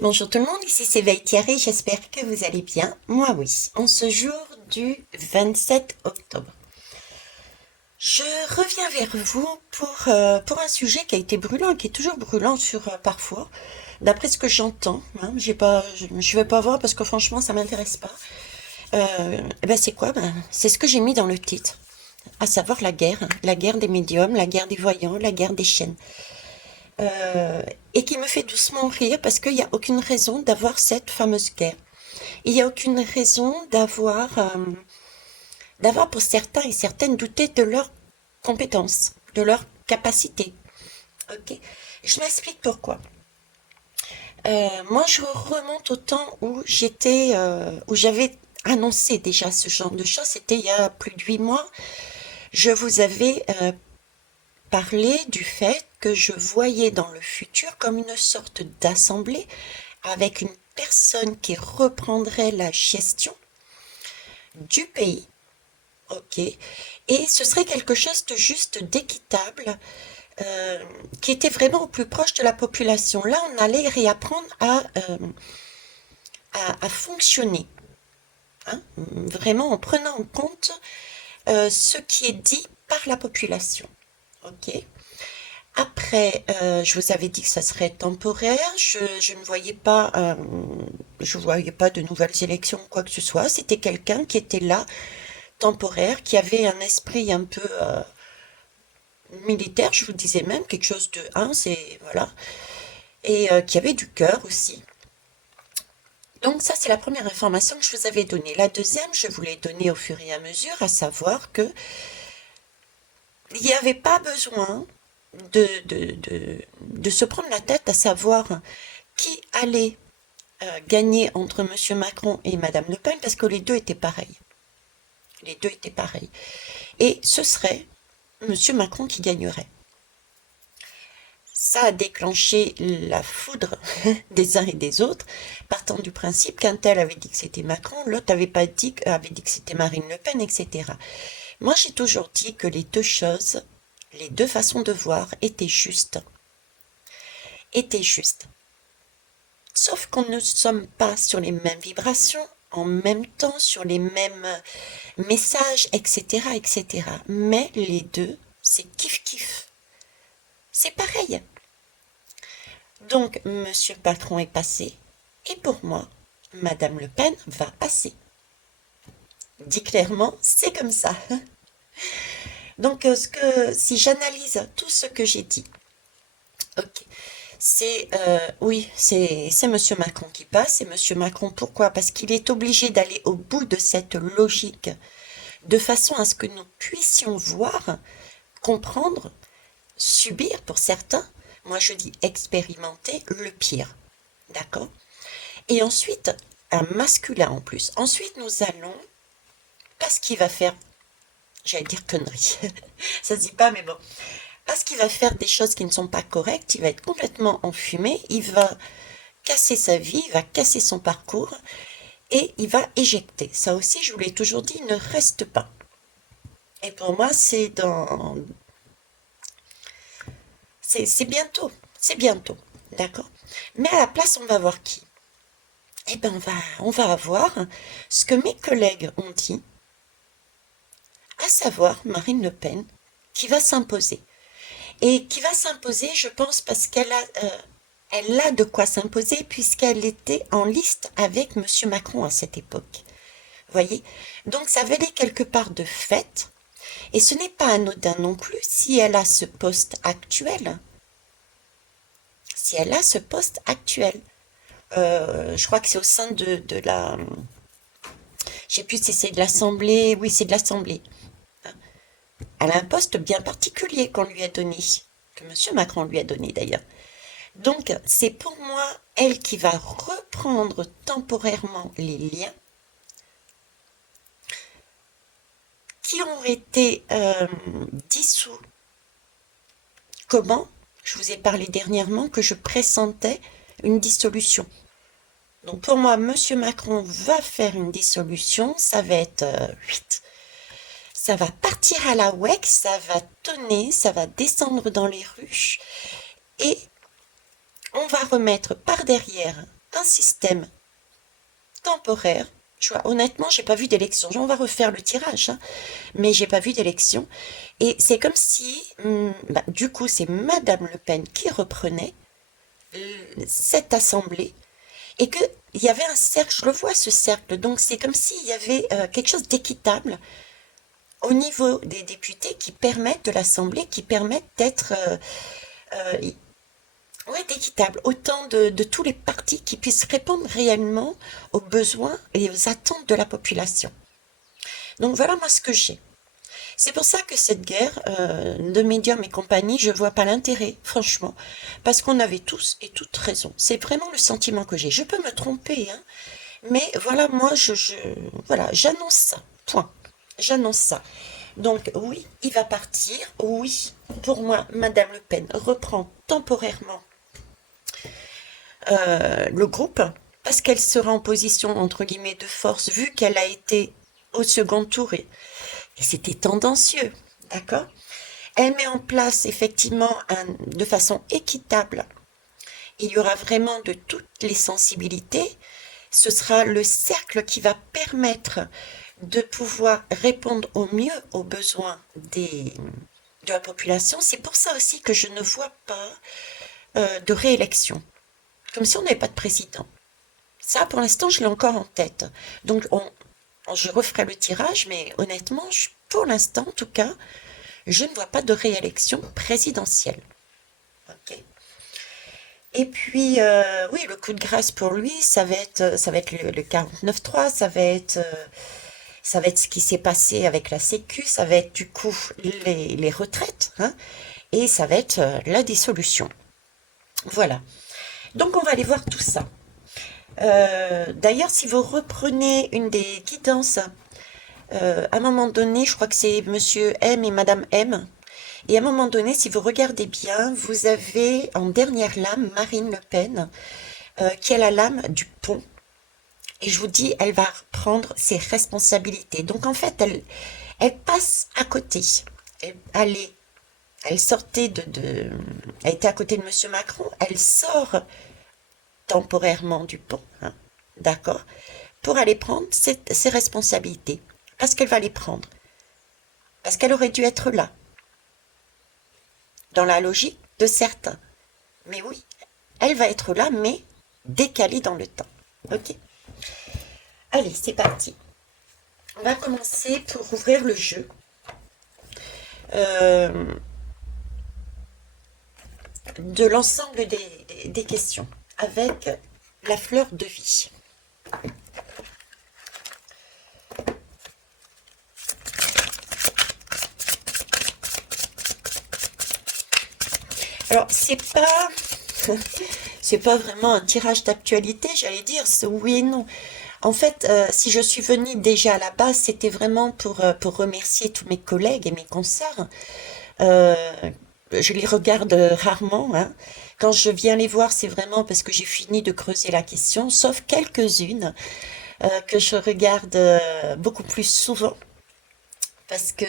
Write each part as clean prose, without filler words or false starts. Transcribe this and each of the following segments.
Bonjour tout le monde, ici c'est Veille Thierry, j'espère que vous allez bien. Moi oui, en ce jour du 27 octobre. Je reviens vers vous pour un sujet qui a été brûlant et qui est toujours brûlant parfois, d'après ce que j'entends. Hein, je vais pas voir parce que franchement ça m'intéresse pas. C'est quoi? C'est ce que j'ai mis dans le titre, à savoir la guerre des médiums, la guerre des voyants, la guerre des chaînes. Euh, et qui me fait doucement rire parce qu'il n'y a aucune raison d'avoir cette fameuse guerre. Il n'y a aucune raison d'avoir pour certains et certaines douté de leurs compétences, de leurs capacités. Ok. Je m'explique pourquoi. Moi, je remonte au temps où où j'avais annoncé déjà ce genre de choses. C'était il y a plus de 8 mois. Je vous avais parlé du fait que je voyais dans le futur comme une sorte d'assemblée avec une personne qui reprendrait la gestion du pays. Ok. Et ce serait quelque chose de juste d'équitable, euh, qui était vraiment au plus proche de la population. Là, on allait réapprendre à fonctionner, hein, vraiment en prenant en compte ce qui est dit par la population. Ok. Après, je vous avais dit que ça serait temporaire. Je ne voyais pas, je voyais pas de nouvelles élections ou quoi que ce soit. C'était quelqu'un qui était là, temporaire, qui avait un esprit un peu militaire, je vous disais même, quelque chose de, hein, c'est, voilà, et qui avait du cœur aussi. Donc ça, c'est la première information que je vous avais donnée. La deuxième, je vous l'ai donnée au fur et à mesure, à savoir que il n'y avait pas besoin de se prendre la tête à savoir qui allait gagner entre Monsieur Macron et Madame Le Pen, parce que les deux étaient pareils. Les deux étaient pareils. Et ce serait Monsieur Macron qui gagnerait. Ça a déclenché la foudre des uns et des autres, partant du principe qu'un tel avait dit que c'était Macron, l'autre avait dit que c'était Marine Le Pen, etc. Moi, j'ai toujours dit que les deux choses, les deux façons de voir étaient justes. Étaient justes. Sauf qu'on ne sommes pas sur les mêmes vibrations, en même temps, sur les mêmes messages, etc., etc. Mais les deux, c'est kiff-kiff. C'est pareil. Donc, Monsieur Macron est passé, et pour moi, Madame Le Pen va passer. Dit clairement, c'est comme ça. Donc, si j'analyse tout ce que j'ai dit, ok, c'est Monsieur Macron qui passe. Et Monsieur Macron, pourquoi? Parce qu'il est obligé d'aller au bout de cette logique, de façon à ce que nous puissions voir, comprendre, subir pour certains. Moi, je dis expérimenter le pire, d'accord? Et ensuite, un masculin en plus. Ensuite, nous allons, parce qu'il va faire, j'allais dire connerie, ça se dit pas, mais bon, parce qu'il va faire des choses qui ne sont pas correctes, il va être complètement enfumé, il va casser sa vie, il va casser son parcours, et il va éjecter. Ça aussi, je vous l'ai toujours dit, il ne reste pas. Et pour moi, c'est bientôt, d'accord? Mais à la place, on va voir qui? Eh ben, on va avoir ce que mes collègues ont dit, à savoir Marine Le Pen, qui va s'imposer. Et qui va s'imposer, je pense, parce elle a de quoi s'imposer, puisqu'elle était en liste avec Monsieur Macron à cette époque. Vous voyez? Donc ça valait quelque part de fait, et ce n'est pas anodin non plus si elle a ce poste actuel. Si elle a ce poste actuel. Je crois que c'est au sein de la... Je sais plus si c'est de l'Assemblée. Oui, c'est de l'Assemblée. Elle a un poste bien particulier qu'on lui a donné, que Monsieur Macron lui a donné d'ailleurs. Donc, c'est pour moi elle qui va reprendre temporairement les liens qui ont été dissous. Comment? Je vous ai parlé dernièrement que je pressentais une dissolution. Donc pour moi, Monsieur Macron va faire une dissolution, ça va être ça va partir à la WEC, ça va tonner, ça va descendre dans les rues et on va remettre par derrière un système temporaire. Honnêtement, j'ai pas vu d'élection. On va refaire le tirage, hein, mais j'ai pas vu d'élection. Et c'est comme si, du coup, c'est Madame Le Pen qui reprenait cette assemblée et qu'il y avait un cercle, je le vois ce cercle, donc c'est comme s'il y avait quelque chose d'équitable au niveau des députés qui permettent de l'Assemblée, qui permettent d'être euh, ouais, d'équitable, autant de tous les partis qui puissent répondre réellement aux besoins et aux attentes de la population. Donc voilà moi ce que j'ai. C'est pour ça que cette guerre de médiums et compagnie, je vois pas l'intérêt, franchement, parce qu'on avait tous et toutes raison. C'est vraiment le sentiment que j'ai. Je peux me tromper, hein, mais voilà, moi, voilà, j'annonce ça. Point. J'annonce ça. Donc oui, il va partir. Oui, pour moi, Madame Le Pen reprend temporairement le groupe parce qu'elle sera en position entre guillemets de force vu qu'elle a été au second tour et c'était tendancieux, d'accord? Elle met en place effectivement de façon équitable. Il y aura vraiment de toutes les sensibilités. Ce sera le cercle qui va permettre de pouvoir répondre au mieux aux besoins de la population. C'est pour ça aussi que je ne vois pas de réélection. Comme si on n'avait pas de président. Ça, pour l'instant, je l'ai encore en tête. Donc, je referai le tirage, mais honnêtement, pour l'instant, en tout cas, je ne vois pas de réélection présidentielle. Ok. Et puis, oui, le coup de grâce pour lui, ça va être le 49.3, ça va être ce qui s'est passé avec la Sécu, ça va être du coup les retraites, hein, et ça va être la dissolution. Voilà. Donc, on va aller voir tout ça. D'ailleurs, si vous reprenez une des guidances, à un moment donné, je crois que c'est Monsieur M et Madame M. Et à un moment donné, si vous regardez bien, vous avez en dernière lame Marine Le Pen, qui a la lame du pont. Et je vous dis, elle va reprendre ses responsabilités. Donc en fait, elle passe à côté. Elle sortait elle était à côté de Monsieur Macron. Elle sort temporairement du pont, hein, d'accord, pour aller prendre ses responsabilités. Parce qu'elle va les prendre. Parce qu'elle aurait dû être là, dans la logique de certains. Mais oui, elle va être là, mais décalée dans le temps. Ok. Allez, c'est parti. On va commencer pour ouvrir le jeu. Euh, de l'ensemble des questions avec la fleur de vie. Alors, c'est pas vraiment un tirage d'actualité, j'allais dire, c'est oui et non. En fait, si je suis venue déjà à la base, c'était vraiment pour remercier tous mes collègues et mes consoeurs. Euh, je les regarde rarement, hein. Quand je viens les voir, c'est vraiment parce que j'ai fini de creuser la question, sauf quelques-unes que je regarde beaucoup plus souvent parce que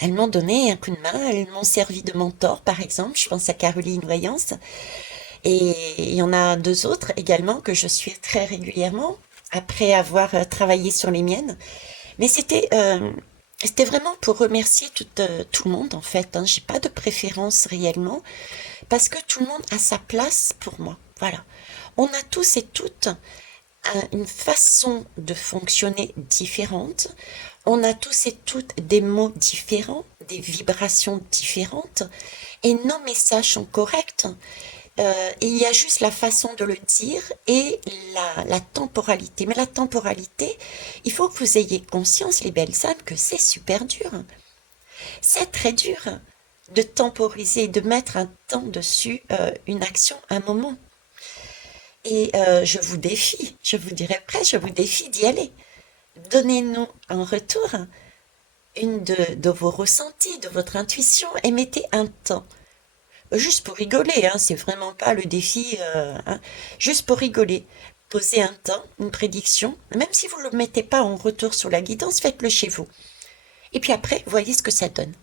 elles m'ont donné un coup de main, elles m'ont servi de mentor, par exemple. Je pense à Caroline Voyance. Et il y en a deux autres également que je suis très régulièrement après avoir travaillé sur les miennes. Mais c'était vraiment pour remercier tout le monde en fait, hein. J'ai pas de préférence réellement parce que tout le monde a sa place pour moi. Voilà. On a tous et toutes une façon de fonctionner différente. On a tous et toutes des mots différents, des vibrations différentes, et nos messages sont corrects. Il y a juste la façon de le dire et la temporalité. Mais la temporalité, il faut que vous ayez conscience, les belles âmes, que c'est super dur. C'est très dur de temporiser, de mettre un temps dessus une action, un moment. Et je vous défie, je vous dirai presque, je vous défie d'y aller. Donnez-nous en retour une de vos ressentis, de votre intuition, et mettez un temps. Juste pour rigoler, hein, c'est vraiment pas le défi, hein, juste pour rigoler. Posez un temps, une prédiction, même si vous ne le mettez pas en retour sur la guidance, faites-le chez vous. Et puis après, voyez ce que ça donne.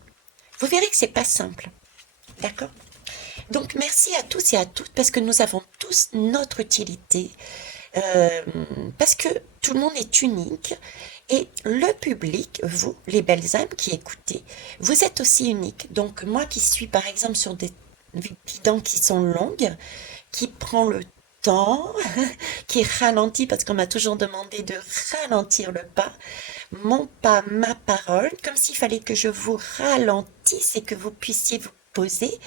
Vous verrez que c'est pas simple. D'accord? Donc merci à tous et à toutes parce que nous avons tous notre utilité, euh, parce que tout le monde est unique et le public, vous, les belles âmes qui écoutez, vous êtes aussi uniques. Donc moi qui suis par exemple sur des vidéos qui sont longues, qui prend le temps, qui ralentit parce qu'on m'a toujours demandé de ralentir le pas, mon pas, ma parole, comme s'il fallait que je vous ralentisse et que vous puissiez vous poser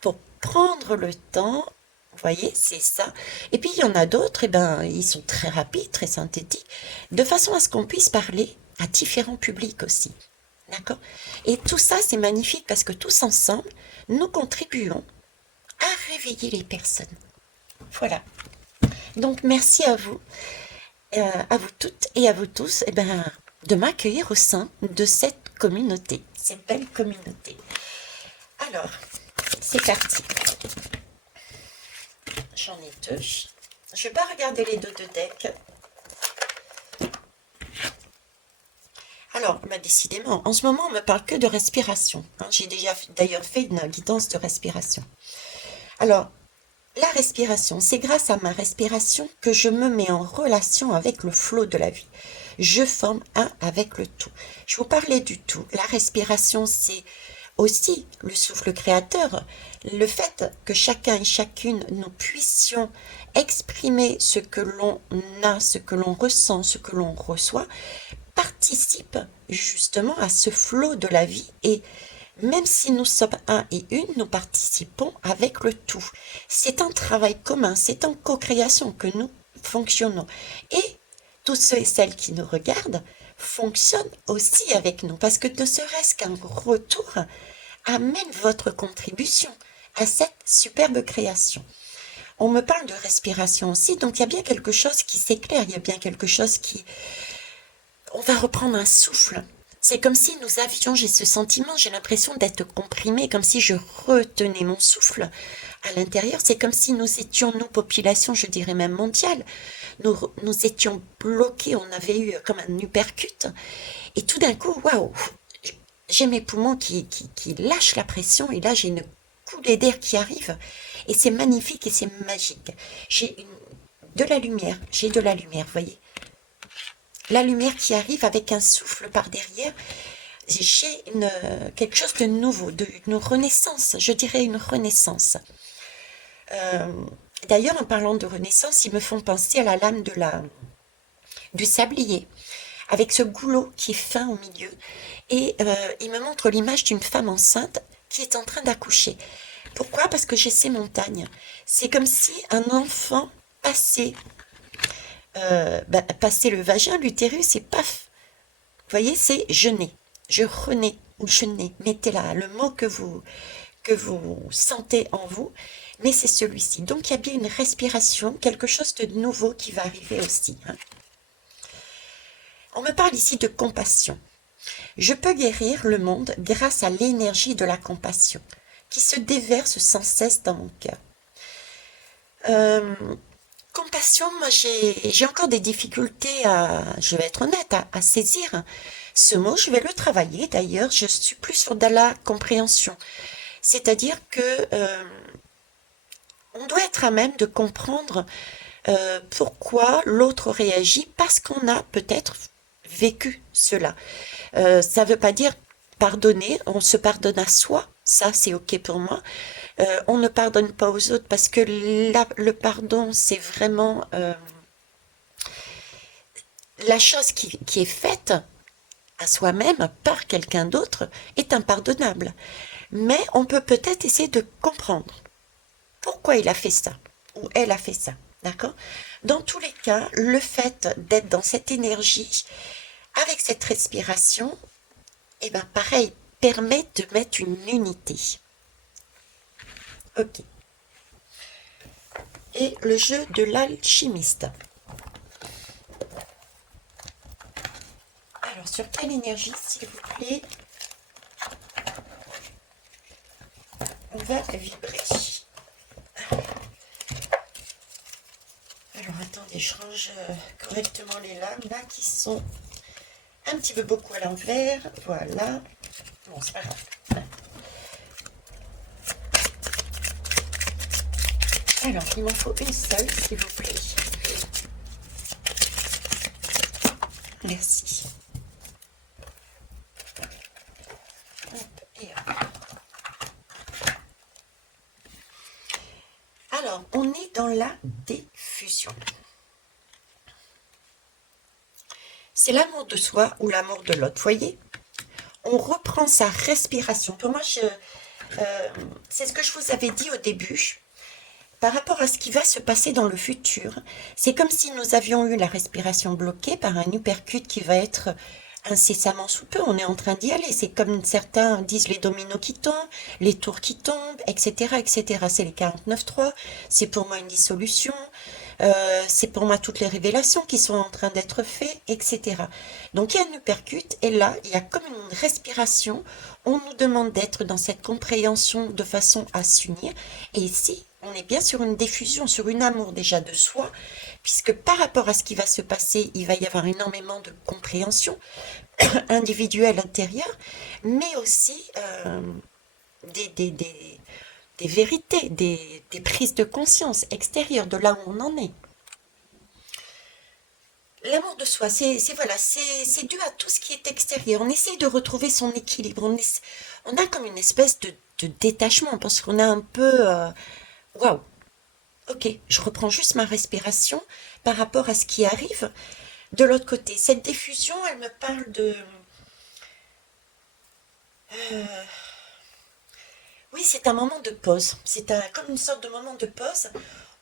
pour prendre le temps. Vous voyez, c'est ça. Et puis il y en a d'autres, et ben, ils sont très rapides, très synthétiques, de façon à ce qu'on puisse parler à différents publics aussi. D'accord? Et tout ça, c'est magnifique parce que tous ensemble, nous contribuons à réveiller les personnes. Voilà. Donc merci à vous toutes et à vous tous, de m'accueillir au sein de cette communauté, cette belle communauté. Alors, c'est parti. J'en ai deux. Je ne vais pas regarder les deux de deck. Alors, décidément, en ce moment, on me parle que de respiration. J'ai déjà d'ailleurs fait une guidance de respiration. Alors, la respiration, c'est grâce à ma respiration que je me mets en relation avec le flot de la vie. Je forme un avec le tout. Je vous parlais du tout. La respiration, c'est aussi le souffle créateur. Le fait que chacun et chacune nous puissions exprimer ce que l'on a, ce que l'on ressent, ce que l'on reçoit, participe justement à ce flot de la vie et même si nous sommes un et une, nous participons avec le tout. C'est un travail commun, c'est en co-création que nous fonctionnons. Et tous ceux et celles qui nous regardent fonctionnent aussi avec nous, parce que ne serait-ce qu'un retour amène votre contribution à cette superbe création. On me parle de respiration aussi, donc il y a bien quelque chose qui s'éclaire, il y a bien quelque chose qui... On va reprendre un souffle. C'est comme si nous avions, j'ai ce sentiment, j'ai l'impression d'être comprimée, comme si je retenais mon souffle à l'intérieur. C'est comme si nous étions, nous, population, je dirais même mondiale, nous étions bloqués, on avait eu comme un uppercut. Et tout d'un coup, waouh, j'ai mes poumons qui lâchent la pression et là j'ai une coulée d'air qui arrive. Et c'est magnifique et c'est magique. De la lumière, j'ai de la lumière, vous voyez. La lumière qui arrive avec un souffle par derrière, j'ai quelque chose de nouveau, une renaissance, je dirais une renaissance. Euh, D'ailleurs, en parlant de renaissance, ils me font penser à la lame du sablier, avec ce goulot qui est fin au milieu. Et il me montre l'image d'une femme enceinte qui est en train d'accoucher. Pourquoi? Parce que j'ai ces montagnes. C'est comme si un enfant passait le vagin, l'utérus, et paf, vous voyez, c'est je nais, je renais ou je nais. Mettez là le mot que vous sentez en vous, mais c'est celui-ci. Donc il y a bien une respiration, quelque chose de nouveau qui va arriver aussi. On me parle ici de compassion. Je peux guérir le monde grâce à l'énergie de la compassion qui se déverse sans cesse dans mon cœur. Euh, Compassion, moi j'ai encore des difficultés je vais être honnête, à saisir ce mot. Je vais le travailler d'ailleurs. Je suis plus sur de la compréhension. C'est-à-dire que on doit être à même de comprendre pourquoi l'autre réagit parce qu'on a peut-être vécu cela. Ça ne veut pas dire pardonner, on se pardonne à soi, ça c'est ok pour moi. On ne pardonne pas aux autres parce que le pardon c'est vraiment la chose qui est faite à soi-même par quelqu'un d'autre est impardonnable. Mais on peut peut-être essayer de comprendre pourquoi il a fait ça ou elle a fait ça. D'accord? Dans tous les cas, le fait d'être dans cette énergie, avec cette respiration, et bien pareil, permet de mettre une unité. Ok. Et le jeu de l'alchimiste. Alors, sur quelle énergie, s'il vous plaît, on va vibrer? Alors, attendez, je range correctement les lames, là, qui sont un petit peu beaucoup à l'envers. Voilà. Bon, c'est pas grave. Alors, il m'en faut une seule, s'il vous plaît. Merci. Hop, et hop. Alors, on est dans la diffusion. C'est l'amour de soi ou l'amour de l'autre. Voyez, on reprend sa respiration. Pour moi, c'est ce que je vous avais dit au début. Par rapport à ce qui va se passer dans le futur, c'est comme si nous avions eu la respiration bloquée par un uppercut qui va être incessamment sous peu. On est en train d'y aller. C'est comme certains disent les dominos qui tombent, les tours qui tombent, etc., etc. C'est les 49.3. C'est pour moi une dissolution. C'est pour moi toutes les révélations qui sont en train d'être faites, etc. Donc il y a un uppercut et là, il y a comme une respiration. On nous demande d'être dans cette compréhension de façon à s'unir. Et ici, on est bien sur une diffusion, sur une amour déjà de soi, puisque par rapport à ce qui va se passer, il va y avoir énormément de compréhension individuelle intérieure, mais aussi des vérités, des prises de conscience extérieures de là où on en est. L'amour de soi, c'est dû à tout ce qui est extérieur. On essaie de retrouver son équilibre. On a comme une espèce de détachement parce qu'on a un peu... Waouh, ok, je reprends juste ma respiration par rapport à ce qui arrive de l'autre côté. Cette diffusion, elle me parle de... euh, oui, c'est un moment de pause. Comme une sorte de moment de pause.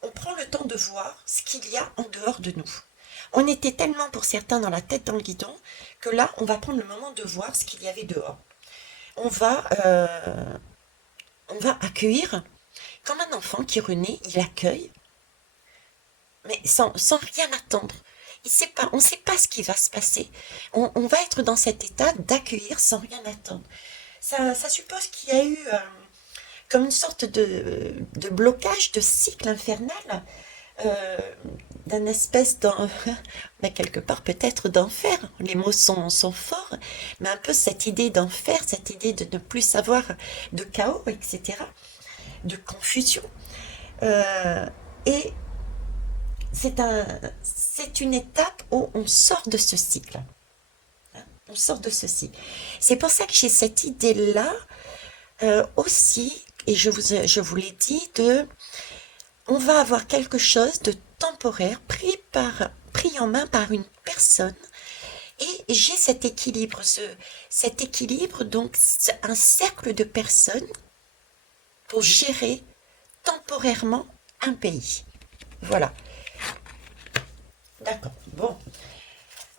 On prend le temps de voir ce qu'il y a en dehors de nous. On était tellement pour certains dans la tête dans le guidon que là, on va prendre le moment de voir ce qu'il y avait dehors. On va, euh, on va accueillir, comme un enfant qui renaît, il accueille, mais sans rien attendre. On ne sait pas ce qui va se passer. On va être dans cet état d'accueillir sans rien attendre. Ça suppose qu'il y a eu comme une sorte de blocage, de cycle infernal, euh, d'un espèce mais quelque part peut-être d'enfer. Les mots sont forts, mais un peu cette idée d'enfer, cette idée de ne plus savoir, de chaos, etc., de confusion. Euh, et c'est une étape où on sort de ce cycle. Hein. On sort de ce cycle. C'est pour ça que j'ai cette idée-là aussi, et je vous l'ai dit, on va avoir quelque chose de temporaire pris en main par une personne. Et j'ai cet équilibre, donc un cercle de personnes pour gérer temporairement un pays. Voilà. D'accord. Bon,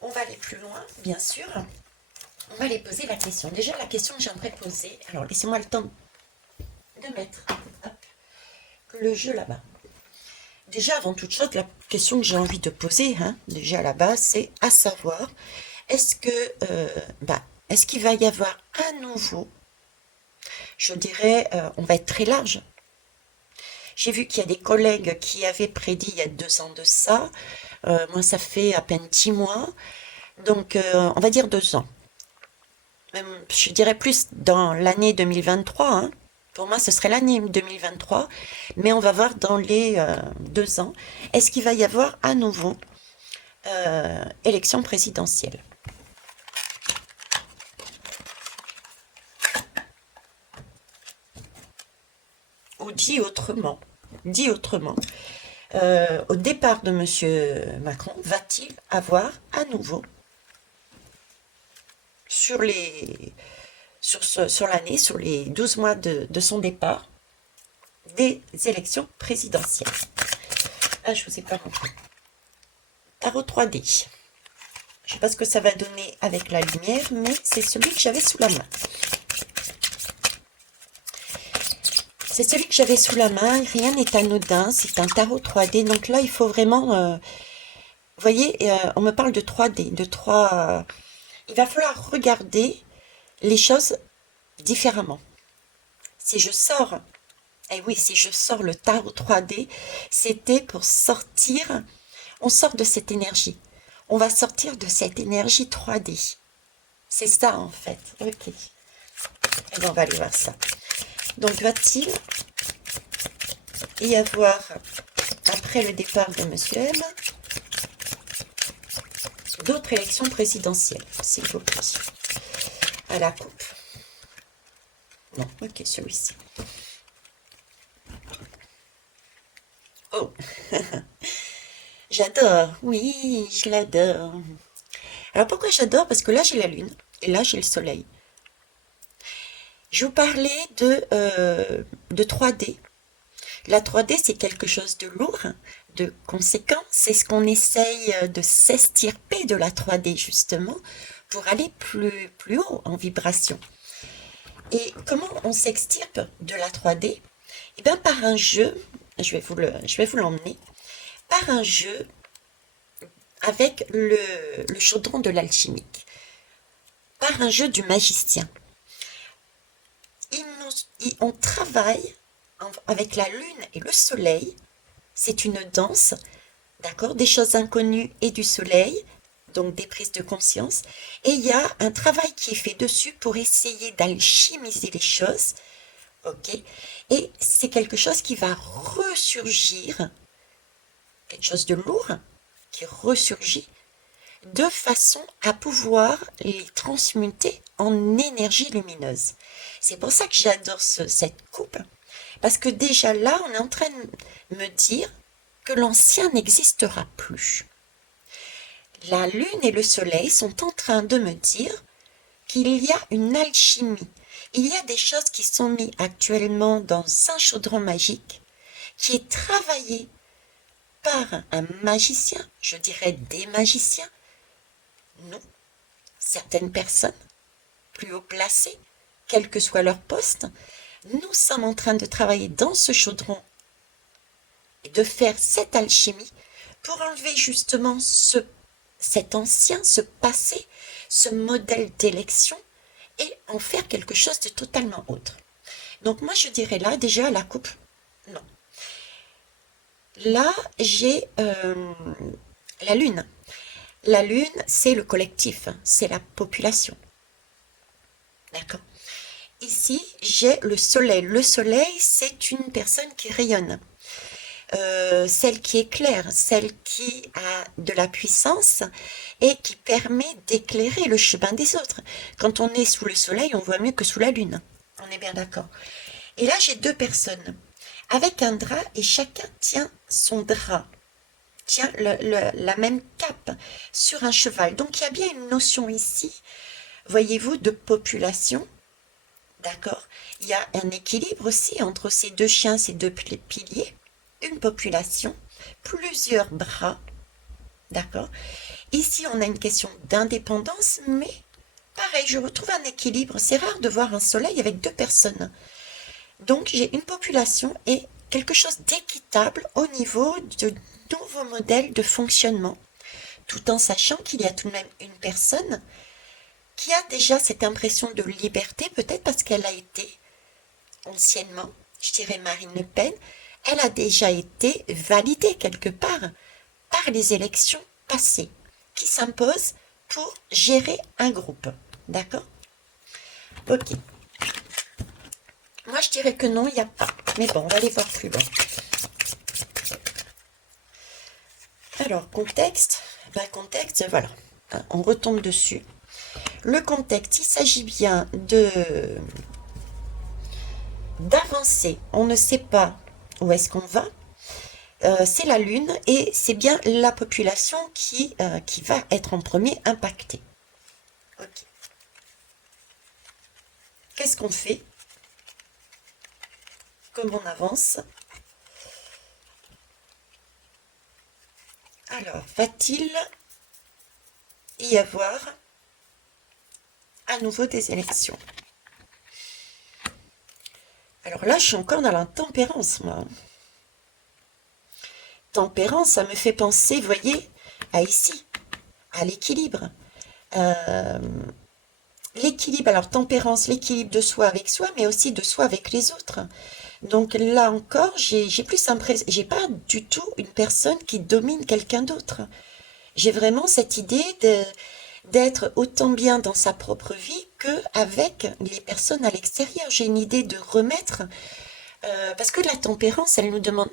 on va aller plus loin, bien sûr. On va aller poser la question. Déjà, la question que j'aimerais poser, alors laissez-moi le temps de mettre hop, le jeu là-bas. Déjà, avant toute chose, la question que j'ai envie de poser, hein, déjà à la base, c'est à savoir, est-ce que, est-ce qu'il va y avoir à nouveau, je dirais, on va être très large. J'ai vu qu'il y a des collègues qui avaient prédit il y a 2 ans de ça. Moi, ça fait à peine 10 mois. Donc, on va dire 2 ans. Même, je dirais plus dans l'année 2023. Hein. Pour moi, ce serait l'année 2023. Mais on va voir dans les 2 ans. Est-ce qu'il va y avoir à nouveau élection présidentielle? Ou dit autrement, au départ de M. Macron, va-t-il avoir à nouveau sur l'année, sur les 12 mois de son départ, des élections présidentielles? Ah, je vous ai pas compris. Tarot 3D. Je ne sais pas ce que ça va donner avec la lumière, mais c'est celui que j'avais sous la main. C'est celui que j'avais sous la main, rien n'est anodin, c'est un tarot 3D, donc là il faut vraiment, vous voyez, on me parle de 3D, il va falloir regarder les choses différemment. Si je sors, si je sors le tarot 3D, c'était pour sortir, on sort de cette énergie, on va sortir de cette énergie 3D, c'est ça en fait, ok, et bien on va aller voir ça. Donc va-t-il y avoir, après le départ de Monsieur M, d'autres élections présidentielles, s'il vous plaît. À la coupe. Non, ok, celui-ci. Oh, j'adore, oui, je l'adore. Alors pourquoi j'adore? Parce que là j'ai la lune et là j'ai le soleil. Je vous parlais de 3D. La 3D, c'est quelque chose de lourd, de conséquent. C'est ce qu'on essaye de s'extirper de la 3D, justement, pour aller plus haut en vibration. Et comment on s'extirpe de la 3D? Eh bien, par un jeu, je vais vous l'emmener, par un jeu avec le chaudron de l'alchimique, par un jeu du magicien. On travaille avec la lune et le soleil. C'est une danse, d'accord, des choses inconnues et du soleil, donc des prises de conscience. Et il y a un travail qui est fait dessus pour essayer d'alchimiser les choses, ok. Et c'est quelque chose qui va ressurgir, quelque chose de lourd qui ressurgit, de façon à pouvoir les transmuter en énergie lumineuse. C'est pour ça que j'adore cette coupe, parce que déjà là, on est en train de me dire que l'ancien n'existera plus. La lune et le soleil sont en train de me dire qu'il y a une alchimie. Il y a des choses qui sont mises actuellement dans un chaudron magique, qui est travaillé par un magicien, je dirais des magiciens, nous, certaines personnes, plus haut placées, quel que soit leur poste, nous sommes en train de travailler dans ce chaudron et de faire cette alchimie pour enlever justement cet ancien, ce passé, ce modèle d'élection et en faire quelque chose de totalement autre. Donc moi je dirais là déjà la coupe, non. Là j'ai la lune. La lune c'est le collectif, c'est la population. D'accord. Ici j'ai le soleil. Le soleil c'est une personne qui rayonne. Celle qui éclaire, celle qui a de la puissance et qui permet d'éclairer le chemin des autres. Quand on est sous le soleil, on voit mieux que sous la lune. On est bien d'accord. Et là, j'ai deux personnes avec un drap et chacun tient son drap, tient la même cape sur un cheval. Donc, il y a bien une notion ici, voyez-vous, de population. D'accord. Il y a un équilibre aussi entre ces deux chiens, ces deux piliers. Une population, plusieurs bras, d'accord. Ici, on a une question d'indépendance, mais pareil, je retrouve un équilibre. C'est rare de voir un soleil avec deux personnes. Donc, j'ai une population et quelque chose d'équitable au niveau de nouveaux modèles de fonctionnement, tout en sachant qu'il y a tout de même une personne qui a déjà cette impression de liberté, peut-être parce qu'elle a été anciennement, je dirais Marine Le Pen, elle a déjà été validée quelque part par les élections passées qui s'imposent pour gérer un groupe. D'accord? Ok. Moi, je dirais que non, il n'y a pas. Mais bon, on va aller voir plus loin. Alors, contexte. Ben, contexte, voilà. On retombe dessus. Le contexte, il s'agit bien d'avancer. On ne sait pas où est-ce qu'on va. C'est la Lune et c'est bien la population qui va être en premier impactée. Ok. Qu'est-ce qu'on fait? Comment on avance? Alors, va-t-il y avoir à nouveau des élections? Alors là, je suis encore dans la tempérance, moi. Tempérance, ça me fait penser, vous voyez, à ici, à l'équilibre. Euh, l'équilibre, alors tempérance, l'équilibre de soi avec soi, mais aussi de soi avec les autres. Donc là encore, j'ai plus l'impression, j'ai pas du tout une personne qui domine quelqu'un d'autre. J'ai vraiment cette idée d'être autant bien dans sa propre vie que avec les personnes à l'extérieur. J'ai une idée de remettre Parce que la tempérance, elle nous demande,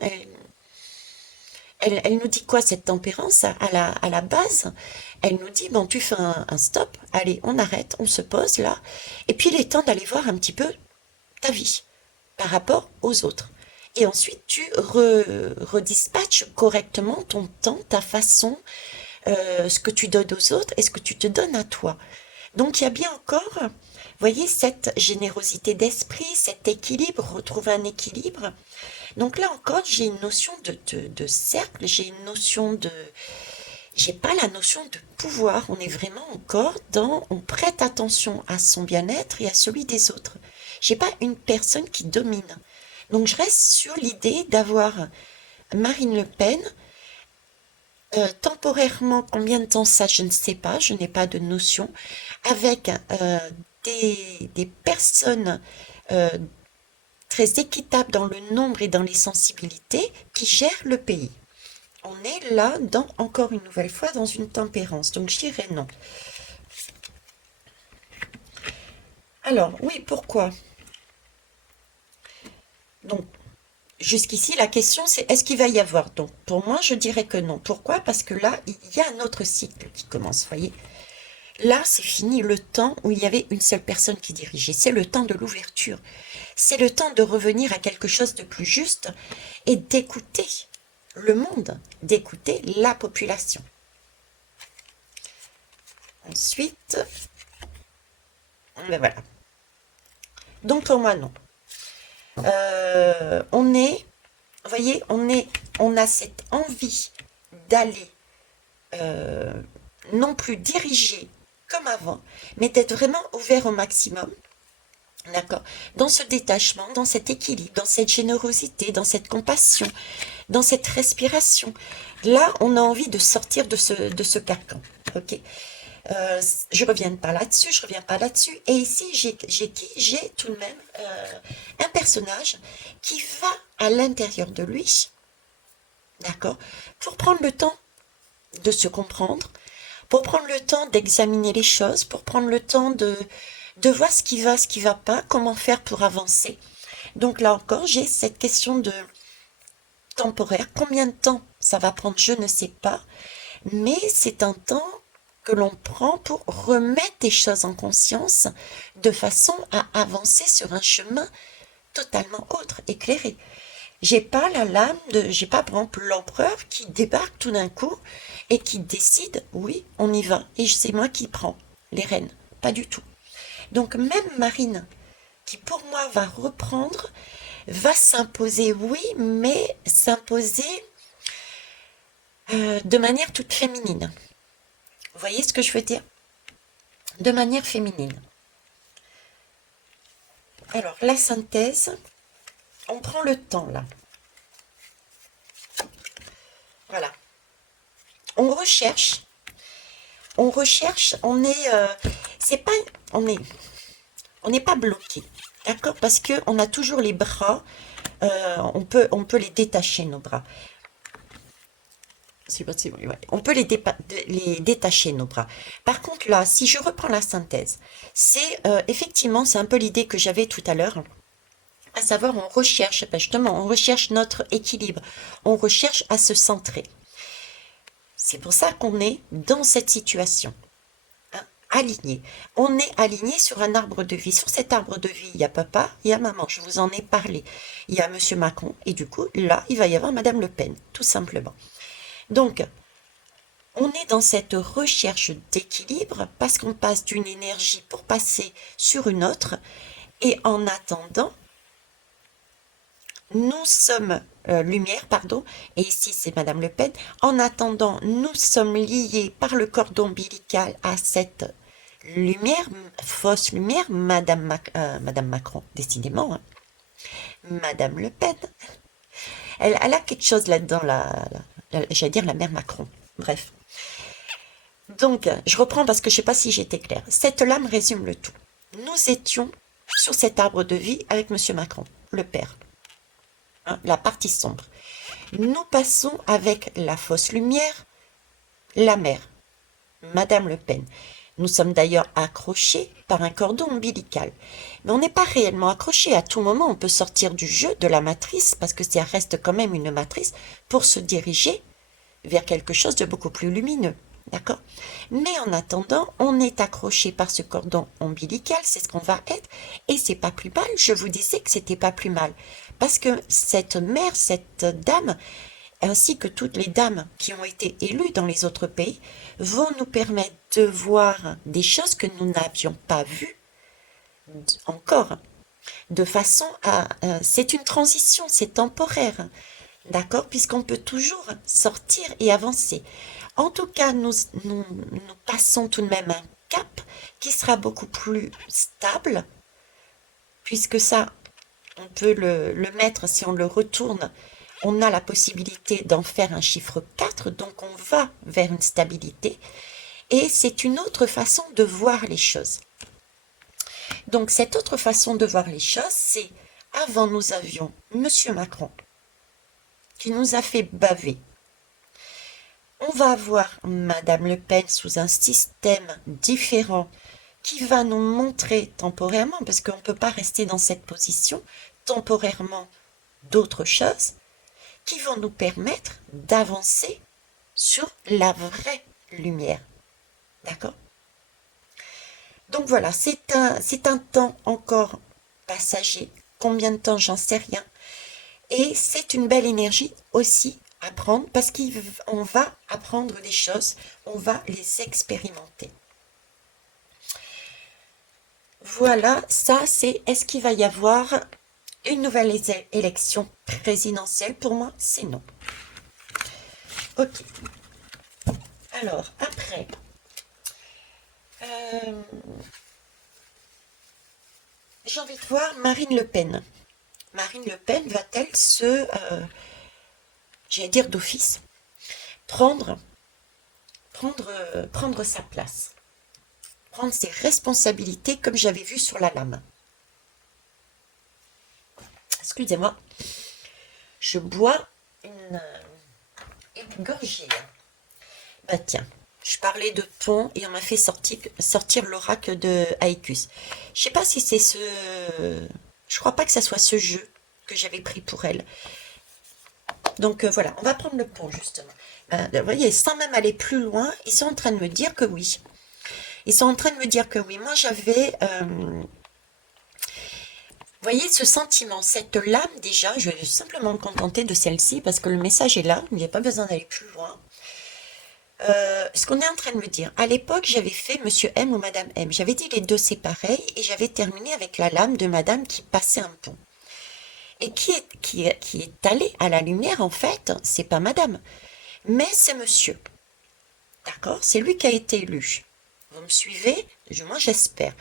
elle nous dit quoi cette tempérance à la base? Elle nous dit, bon, tu fais un stop, allez, on arrête, on se pose là, et puis il est temps d'aller voir un petit peu ta vie par rapport aux autres. Et ensuite, tu redispatches correctement ton temps, ta façon, ce que tu donnes aux autres et ce que tu te donnes à toi. Donc il y a bien encore, vous voyez, cette générosité d'esprit, cet équilibre, retrouver un équilibre. Donc là encore, j'ai une notion de cercle, j'ai une notion de... J'ai pas la notion de pouvoir, on est vraiment encore dans... On prête attention à son bien-être et à celui des autres. J'ai pas une personne qui domine. Donc je reste sur l'idée d'avoir Marine Le Pen. Temporairement, combien de temps ça, je ne sais pas, je n'ai pas de notion, avec des personnes euh, très équitables dans le nombre et dans les sensibilités qui gèrent le pays. On est là, dans, encore une nouvelle fois, dans une tempérance. Donc je dirais non. Alors, oui, pourquoi? Donc, jusqu'ici, la question c'est est-ce qu'il va y avoir? Donc, pour moi, je dirais que non. Pourquoi? Parce que là, il y a un autre cycle qui commence, voyez. Là, c'est fini le temps où il y avait une seule personne qui dirigeait. C'est le temps de l'ouverture. C'est le temps de revenir à quelque chose de plus juste et d'écouter le monde, d'écouter la population. Ensuite, ben voilà. Donc pour moi, non. On est, vous voyez, on a cette envie d'aller euh, non plus diriger comme avant, mais d'être vraiment ouvert au maximum. D'accord. Dans ce détachement, dans cet équilibre, dans cette générosité, dans cette compassion, dans cette respiration. Là, on a envie de sortir de ce carcan. Ok. Je reviens pas là-dessus, je reviens pas là-dessus. Et ici, j'ai tout de même un personnage qui va à l'intérieur de lui, d'accord, pour prendre le temps de se comprendre, pour prendre le temps d'examiner les choses, pour prendre le temps de voir ce qui va pas, comment faire pour avancer. Donc là encore, j'ai cette question de temporaire. Combien de temps ça va prendre, je ne sais pas. Mais c'est un temps que l'on prend pour remettre des choses en conscience de façon à avancer sur un chemin totalement autre, éclairé. J'ai pas la lame j'ai pas par exemple l'empereur qui débarque tout d'un coup et qui décide, oui, on y va. Et c'est moi qui prends les rênes. Pas du tout. Donc même Marine, qui pour moi va reprendre, va s'imposer, oui, mais s'imposer de manière toute féminine. Vous voyez ce que je veux dire? De manière féminine. Alors, la synthèse, on prend le temps là. Voilà. On recherche, on est, c'est pas, on n'est pas bloqué, d'accord? Parce que on a toujours les bras, on peut les détacher nos bras. C'est possible, ouais. On peut les détacher, nos bras. Par contre, là, si je reprends la synthèse, c'est effectivement, c'est un peu l'idée que j'avais tout à l'heure, à savoir, on recherche, ben justement, on recherche notre équilibre, on recherche à se centrer. C'est pour ça qu'on est dans cette situation, hein, aligné. On est aligné sur un arbre de vie. Sur cet arbre de vie, il y a papa, il y a maman, je vous en ai parlé. Il y a monsieur Macron, et du coup, là, il va y avoir madame Le Pen, tout simplement. Donc, on est dans cette recherche d'équilibre parce qu'on passe d'une énergie pour passer sur une autre. Et en attendant, nous sommes lumière, pardon, et ici c'est Madame Le Pen. En attendant, nous sommes liés par le cordon ombilical à cette lumière, fausse lumière, Madame Macron, décidément, hein. Madame Le Pen. Elle a quelque chose là-dedans, j'allais dire la mère Macron. Bref. Donc, je reprends parce que je ne sais pas si j'étais claire. Cette lame résume le tout. Nous étions sur cet arbre de vie avec Monsieur Macron, le père, hein, la partie sombre. Nous passons avec la fausse lumière, la mère, Madame Le Pen. Nous sommes d'ailleurs accrochés par un cordon ombilical. Mais on n'est pas réellement accroché. À tout moment, on peut sortir du jeu, de la matrice, parce que ça reste quand même une matrice, pour se diriger vers quelque chose de beaucoup plus lumineux. D'accord? Mais en attendant, on est accroché par ce cordon ombilical, c'est ce qu'on va être, et c'est pas plus mal. Je vous disais que c'était pas plus mal. Parce que cette mère, cette dame, ainsi que toutes les dames qui ont été élues dans les autres pays, vont nous permettre de voir des choses que nous n'avions pas vues encore, de façon à... c'est une transition, c'est temporaire, d'accord, puisqu'on peut toujours sortir et avancer. En tout cas, nous passons tout de même un cap qui sera beaucoup plus stable, puisque ça, on peut le mettre, si on le retourne, on a la possibilité d'en faire un chiffre 4, donc on va vers une stabilité, et c'est une autre façon de voir les choses. Donc cette autre façon de voir les choses, c'est avant nous avions Monsieur Macron qui nous a fait baver. On va avoir Madame Le Pen sous un système différent qui va nous montrer temporairement, parce qu'on ne peut pas rester dans cette position, temporairement d'autres choses qui vont nous permettre d'avancer sur la vraie lumière. D'accord? Donc voilà, c'est un temps encore passager. Combien de temps, j'en sais rien. Et c'est une belle énergie aussi à prendre parce qu'on va apprendre des choses, on va les expérimenter. Voilà, ça c'est, est-ce qu'il va y avoir une nouvelle élection présidentielle? Pour moi, c'est non. Ok. Alors, après, j'ai envie de voir Marine Le Pen. Marine Le Pen va-t-elle j'allais dire d'office, prendre, prendre sa place, prendre ses responsabilités comme j'avais vu sur la lame. Excusez-moi, je bois une gorgée. Bah tiens, je parlais de pont et on m'a fait sortir l'oracle de Aicus. Je sais pas si c'est je crois pas que ça soit ce jeu que j'avais pris pour elle. Donc voilà, on va prendre le pont justement. Vous voyez, sans même aller plus loin, ils sont en train de me dire que oui. Ils sont en train de me dire que oui. Moi, j'avais, vous voyez, ce sentiment, cette lame déjà, je vais simplement me contenter de celle-ci parce que le message est là, il n'y a pas besoin d'aller plus loin. Ce qu'on est en train de me dire, à l'époque, j'avais fait Monsieur M ou Madame M. J'avais dit les deux c'est pareil et j'avais terminé avec la lame de Madame qui passait un pont. Et qui est allé à la lumière, en fait, c'est pas Madame, mais c'est Monsieur. D'accord? C'est lui qui a été élu. Vous me suivez? Moi, j'espère.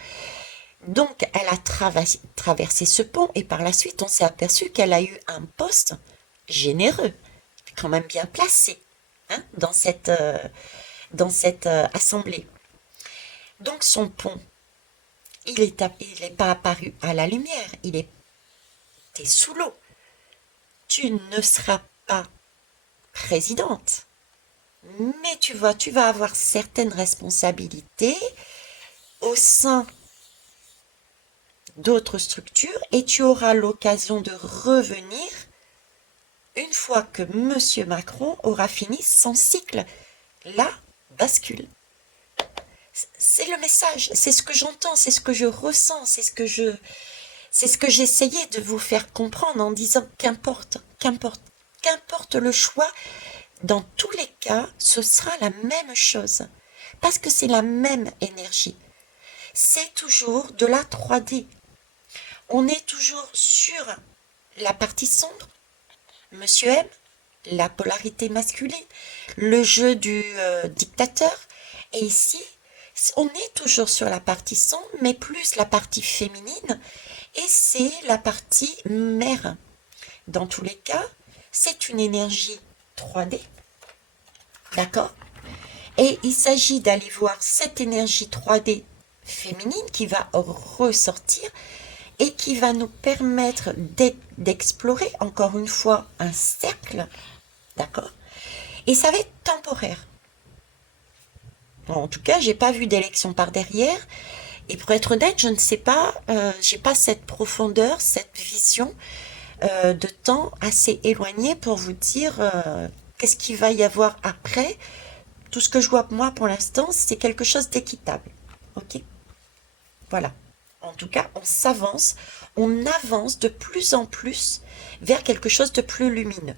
Donc, elle a traversé ce pont et par la suite, on s'est aperçu qu'elle a eu un poste généreux, quand même bien placé, hein, dans cette assemblée. Donc, son pont, il est pas apparu à la lumière, il était sous l'eau. Tu ne seras pas présidente, mais tu vas avoir certaines responsabilités au sein d'autres structures et tu auras l'occasion de revenir une fois que Monsieur Macron aura fini son cycle. La bascule. C'est le message, c'est ce que j'entends, c'est ce que je ressens, c'est ce que j'essayais de vous faire comprendre en disant qu'importe le choix, dans tous les cas, ce sera la même chose. Parce que c'est la même énergie. C'est toujours de la 3D. On est toujours sur la partie sombre, Monsieur M, la polarité masculine, le jeu du dictateur. Et ici, on est toujours sur la partie sombre, mais plus la partie féminine, et c'est la partie mère. Dans tous les cas, c'est une énergie 3D, d'accord? Et il s'agit d'aller voir cette énergie 3D féminine qui va ressortir et qui va nous permettre d'explorer encore une fois un cercle, d'accord? Et ça va être temporaire. En tout cas, j'ai pas vu d'élection par derrière. Et pour être honnête, je ne sais pas, j'ai pas cette profondeur, cette vision de temps assez éloigné pour vous dire qu'est-ce qu'il va y avoir après. Tout ce que je vois moi pour l'instant, c'est quelque chose d'équitable. Ok? Voilà. En tout cas, on avance de plus en plus vers quelque chose de plus lumineux.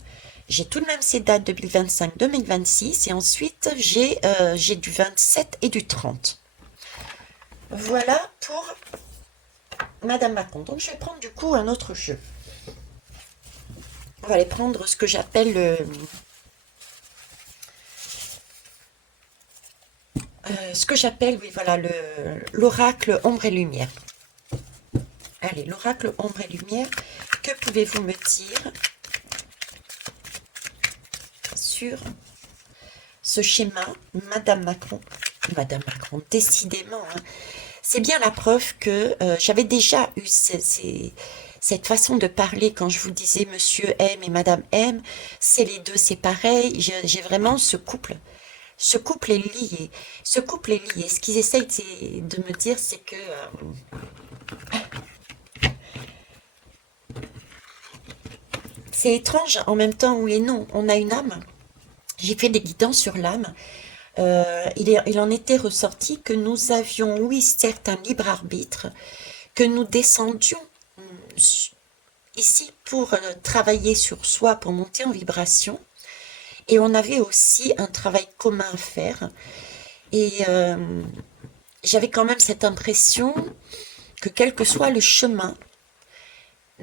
J'ai tout de même ces dates 2025-2026 et ensuite j'ai du 27 et du 30. Voilà pour Madame Macron. Donc je vais prendre du coup un autre jeu. On va aller prendre ce que j'appelle oui voilà, l'oracle ombre et lumière. Allez, l'oracle ombre et lumière, que pouvez-vous me dire sur ce schéma, Madame Macron? Madame Macron, décidément, hein. C'est bien la preuve que j'avais déjà eu cette façon de parler quand je vous disais Monsieur M et Madame M. C'est les deux, c'est pareil. J'ai vraiment ce couple. Ce couple est lié. Ce couple est lié. Ce qu'ils essayent de me dire, c'est que c'est étrange en même temps, oui et non. On a une âme. J'ai fait des guidances sur l'âme. Il en était ressorti que nous avions, oui, certes, un libre arbitre, que nous descendions ici pour travailler sur soi, pour monter en vibration. Et on avait aussi un travail commun à faire. Et j'avais quand même cette impression que quel que soit le chemin,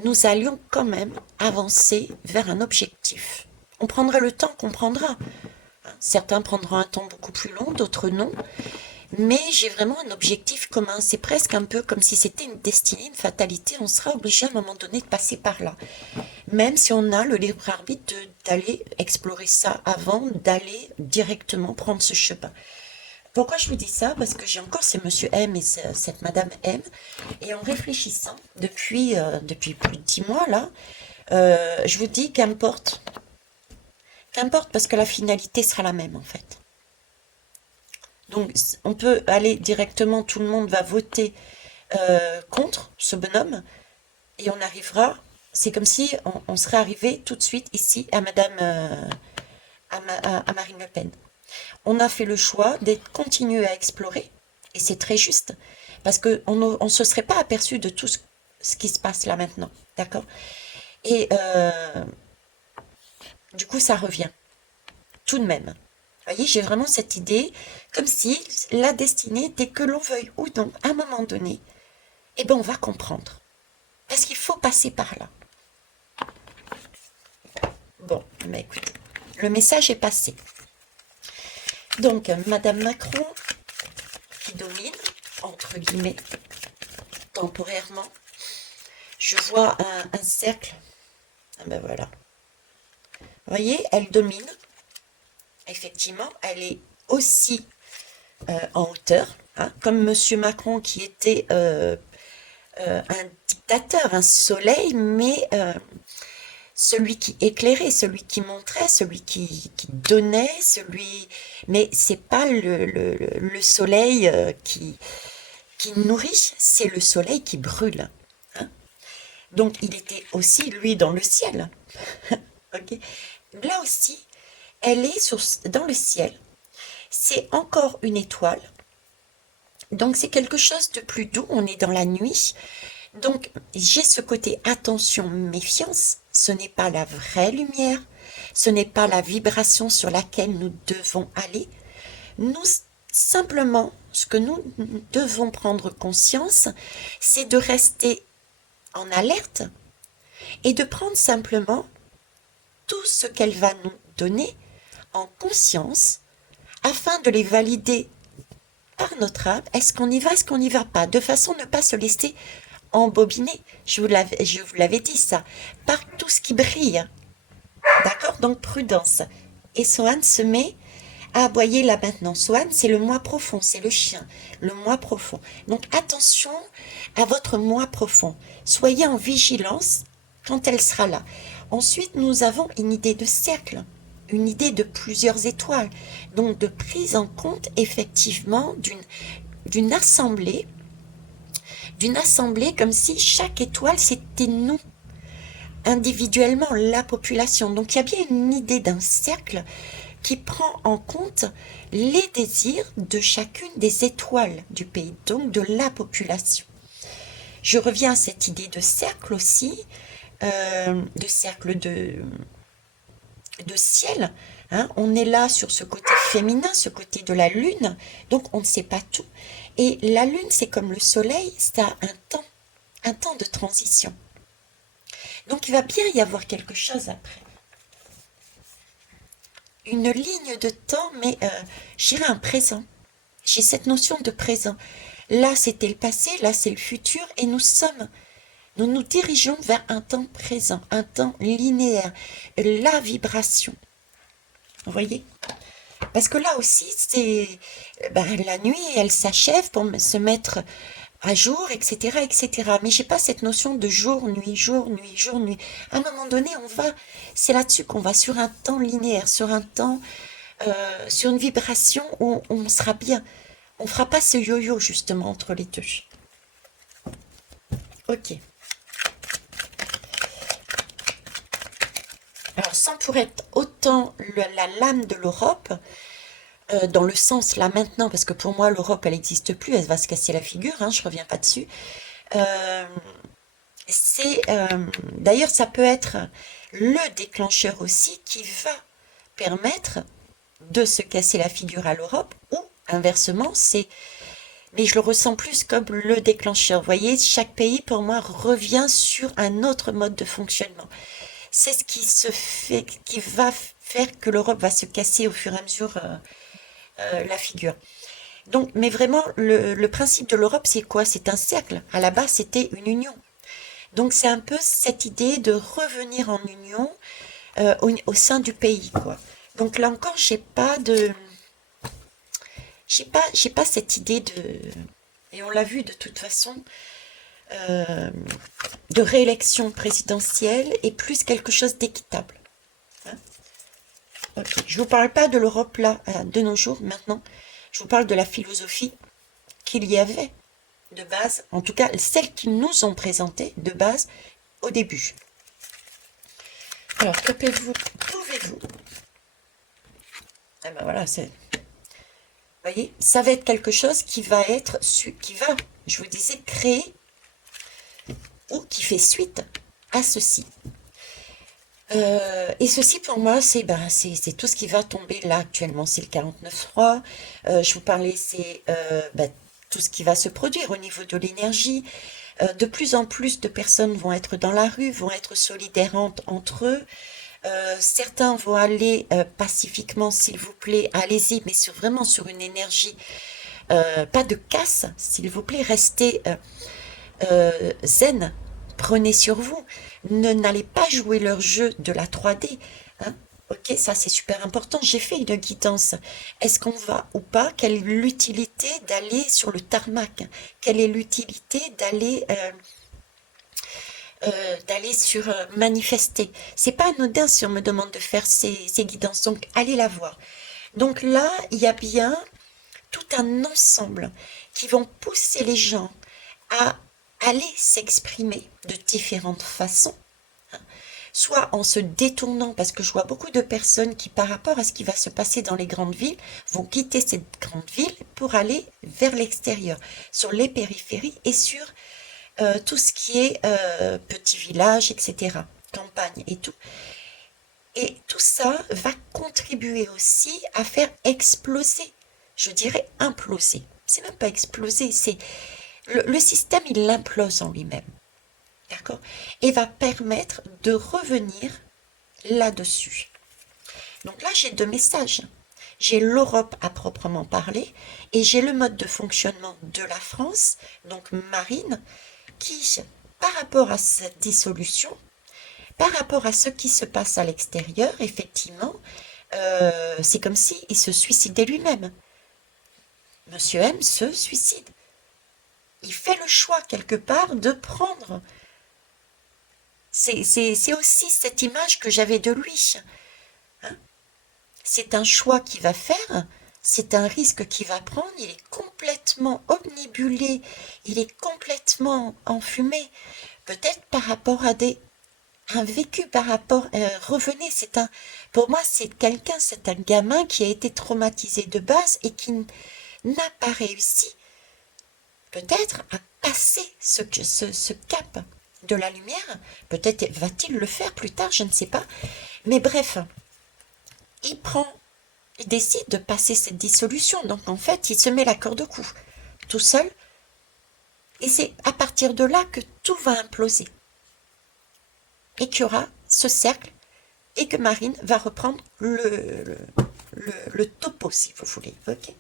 nous allions quand même avancer vers un objectif. On prendra le temps qu'on prendra. Certains prendront un temps beaucoup plus long, d'autres non. Mais j'ai vraiment un objectif commun. C'est presque un peu comme si c'était une destinée, une fatalité. On sera obligé à un moment donné de passer par là. Même si on a le libre arbitre d'aller explorer ça avant d'aller directement prendre ce chemin. Pourquoi je vous dis ça? Parce que j'ai encore ces monsieur M et cette madame M. Et en réfléchissant depuis plus de 10 mois là, je vous dis qu'importe. Qu'importe parce que la finalité sera la même en fait. Donc on peut aller directement, tout le monde va voter contre ce bonhomme et on arrivera, c'est comme si on serait arrivé tout de suite ici à Madame, à Marine Le Pen. On a fait le choix d'être continué à explorer et c'est très juste parce qu'on ne se serait pas aperçu de tout ce qui se passe là maintenant, d'accord? Et du coup ça revient tout de même. Vous voyez, j'ai vraiment cette idée, comme si la destinée était que l'on veuille ou non, à un moment donné, eh ben on va comprendre. Parce qu'il faut passer par là. Bon, mais écoutez, le message est passé. Donc, Madame Macron, qui domine, entre guillemets, temporairement, je vois un cercle. Ah ben voilà. Vous voyez, elle domine. Effectivement, elle est aussi en hauteur, hein, comme Monsieur Macron qui était un dictateur, un soleil, mais celui qui éclairait, celui qui montrait, celui qui donnait, mais c'est pas le soleil qui nourrit, c'est le soleil qui brûle. Hein. Donc il était aussi, lui, dans le ciel. Ok. Là aussi, elle est dans le ciel. C'est encore une étoile. Donc c'est quelque chose de plus doux, on est dans la nuit. Donc j'ai ce côté attention, méfiance, ce n'est pas la vraie lumière, ce n'est pas la vibration sur laquelle nous devons aller. Nous, simplement, ce que nous devons prendre conscience, c'est de rester en alerte et de prendre simplement tout ce qu'elle va nous donner en conscience afin de les valider par notre âme. Est-ce qu'on y va, est-ce qu'on n'y va pas? De façon à ne pas se laisser embobiner. Je vous l'avais dit ça. Par tout ce qui brille. D'accord? Donc prudence. Et Sohan se met à aboyer là maintenant. Sohan, c'est le moi profond, c'est le chien. Le moi profond. Donc attention à votre moi profond. Soyez en vigilance quand elle sera là. Ensuite, nous avons une idée de cercle. une idée de plusieurs étoiles, donc de prise en compte effectivement d'une assemblée, d'une assemblée comme si chaque étoile c'était nous, individuellement la population. Donc il y a bien une idée d'un cercle qui prend en compte les désirs de chacune des étoiles du pays, donc de la population. Je reviens à cette idée de cercle aussi, de cercle de ciel. Hein. On est là sur ce côté féminin, ce côté de la lune, donc on ne sait pas tout. Et la lune, c'est comme le soleil, ça a un temps de transition. Donc il va bien y avoir quelque chose après. Une ligne de temps, mais je dirais un présent. J'ai cette notion de présent. Là, c'était le passé, là, c'est le futur, et nous nous dirigeons vers un temps présent, un temps linéaire, la vibration. Vous voyez? Parce que là aussi, c'est la nuit, elle s'achève pour se mettre à jour, etc., etc. Mais j'ai pas cette notion de jour, nuit, jour, nuit, jour, nuit. À un moment donné, c'est là-dessus qu'on va sur un temps linéaire, sur un temps, sur une vibration où on sera bien. On fera pas ce yo-yo justement entre les deux. Ok. Alors sans pour être autant la lame de l'Europe, dans le sens là maintenant, parce que pour moi l'Europe elle n'existe plus, elle va se casser la figure, hein, je reviens pas dessus. Euh, D'ailleurs ça peut être le déclencheur aussi qui va permettre de se casser la figure à l'Europe ou inversement mais je le ressens plus comme le déclencheur. Vous voyez, chaque pays pour moi revient sur un autre mode de fonctionnement. C'est ce qui se fait, qui va faire que l'Europe va se casser au fur et à mesure la figure. Donc, mais vraiment, le principe de l'Europe, c'est quoi? C'est un cercle. À la base, c'était une union. Donc, c'est un peu cette idée de revenir en union au sein du pays, quoi. Donc là encore, j'ai pas cette idée et on l'a vu de toute façon, euh, de réélection présidentielle et plus quelque chose d'équitable. Hein. Ok. Je vous parle pas de l'Europe là, de nos jours maintenant. Je vous parle de la philosophie qu'il y avait de base, en tout cas celle qu'ils nous ont présentée de base au début. Alors, que pouvez-vous Ah ben voilà, vous voyez, ça va être quelque chose qui va je vous disais, créer ou qui fait suite à ceci. Et ceci pour moi, c'est tout ce qui va tomber là actuellement. C'est le 49.3. Je vous parlais, c'est tout ce qui va se produire au niveau de l'énergie. De plus en plus de personnes vont être dans la rue, vont être solidaires entre eux. Certains vont aller pacifiquement, s'il vous plaît, allez-y, mais vraiment sur une énergie, pas de casse, s'il vous plaît, restez zen, prenez sur vous, n'allez pas jouer leur jeu de la 3D, hein. Ok, ça c'est super important. J'ai fait une guidance. Est-ce qu'on va ou pas? Quelle est l'utilité d'aller sur le tarmac? Quelle est l'utilité d'aller sur manifester? C'est pas anodin si on me demande de faire ces guidances. Donc allez la voir. Donc là, il y a bien tout un ensemble qui vont pousser les gens à aller s'exprimer de différentes façons, hein. Soit en se détournant, parce que je vois beaucoup de personnes qui, par rapport à ce qui va se passer dans les grandes villes, vont quitter cette grande ville pour aller vers l'extérieur, sur les périphéries et sur tout ce qui est petits villages, etc., campagne et tout. Et tout ça va contribuer aussi à faire exploser, je dirais imploser. C'est même pas exploser, c'est le système, il l'implose en lui-même. D'accord? Et va permettre de revenir là-dessus. Donc là, j'ai deux messages. J'ai l'Europe à proprement parler et j'ai le mode de fonctionnement de la France, donc Marine, qui, par rapport à cette dissolution, par rapport à ce qui se passe à l'extérieur, effectivement, c'est comme s'il se suicidait lui-même. Monsieur M se suicide. Il fait le choix quelque part de prendre. C'est aussi cette image que j'avais de lui. Hein. c'est un choix qu'il va faire, c'est un risque qu'il va prendre, il est complètement obnubilé, il est complètement enfumé, peut-être par rapport à un vécu par rapport, revenez, pour moi, c'est un gamin qui a été traumatisé de base et qui n'a pas réussi, peut-être, à passer ce cap de la lumière. Peut-être va-t-il le faire plus tard, je ne sais pas. Mais bref, il prend, il décide de passer cette dissolution. Donc en fait, il se met la corde au cou, tout seul. Et c'est à partir de là que tout va imploser. Et qu'il y aura ce cercle et que Marine va reprendre le topo, si vous voulez. Ok.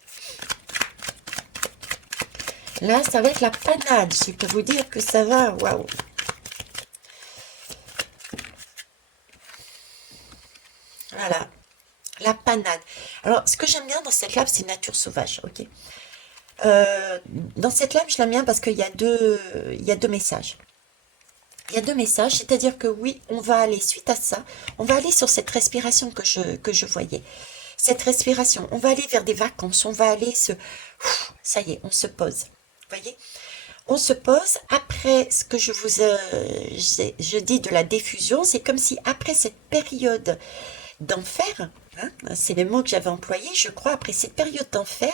Là, ça va être la panade. Je peux vous dire que ça va. Waouh. Voilà. La panade. Alors, ce que j'aime bien dans cette lame, c'est nature sauvage. Ok. Dans cette lame, je l'aime bien parce il y a deux messages. Il y a deux messages, c'est-à-dire que oui, on va aller, suite à ça, on va aller sur cette respiration que je voyais. Cette respiration, on va aller vers des vacances, on va aller ça y est, on se pose. Vous voyez? On se pose. Après, ce que je dis de la diffusion, c'est comme si après cette période d'enfer, hein, c'est le mot que j'avais employé, je crois, après cette période d'enfer,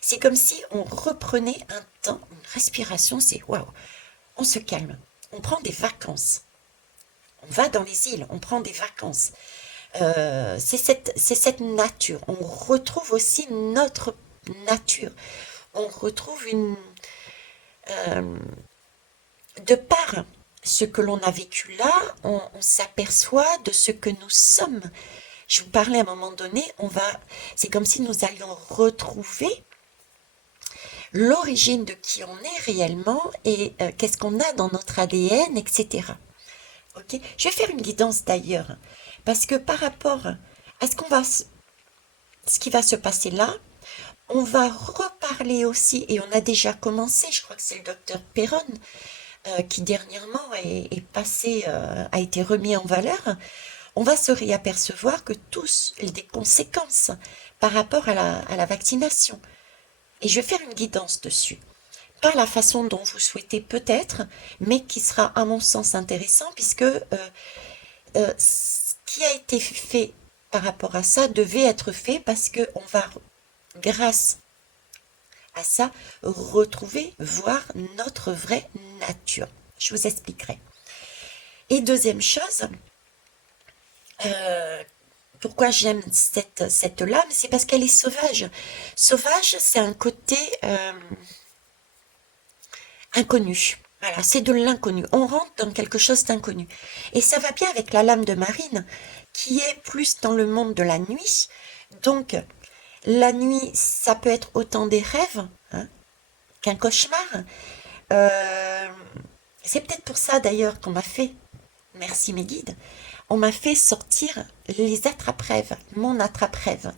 c'est comme si on reprenait un temps, une respiration, c'est waouh, on se calme. On prend des vacances. On va dans les îles, on prend des vacances. C'est cette nature. On retrouve aussi notre nature. On retrouve de par ce que l'on a vécu là, on s'aperçoit de ce que nous sommes. Je vous parlais à un moment donné, c'est comme si nous allions retrouver l'origine de qui on est réellement et qu'est-ce qu'on a dans notre ADN, etc. Ok. Je vais faire une guidance d'ailleurs, parce que par rapport à ce qui va se passer là, on va reparler aussi, et on a déjà commencé, je crois que c'est le docteur Perron qui dernièrement est passé, a été remis en valeur. On va se réapercevoir que tous des conséquences par rapport à la vaccination. Et je vais faire une guidance dessus. Pas la façon dont vous souhaitez peut-être, mais qui sera à mon sens intéressant puisque ce qui a été fait par rapport à ça devait être fait parce qu'on va, grâce à ça, retrouver, voir notre vraie nature. Je vous expliquerai. Et deuxième chose, pourquoi j'aime cette lame, c'est parce qu'elle est sauvage. Sauvage, c'est un côté inconnu. Voilà, c'est de l'inconnu. On rentre dans quelque chose d'inconnu. Et ça va bien avec la lame de Marine, qui est plus dans le monde de la nuit. Donc, la nuit, ça peut être autant des rêves hein, qu'un cauchemar. Euh, c'est peut-être pour ça d'ailleurs qu'on m'a fait, merci mes guides, on m'a fait sortir les attrape-rêves, mon attrape-rêve.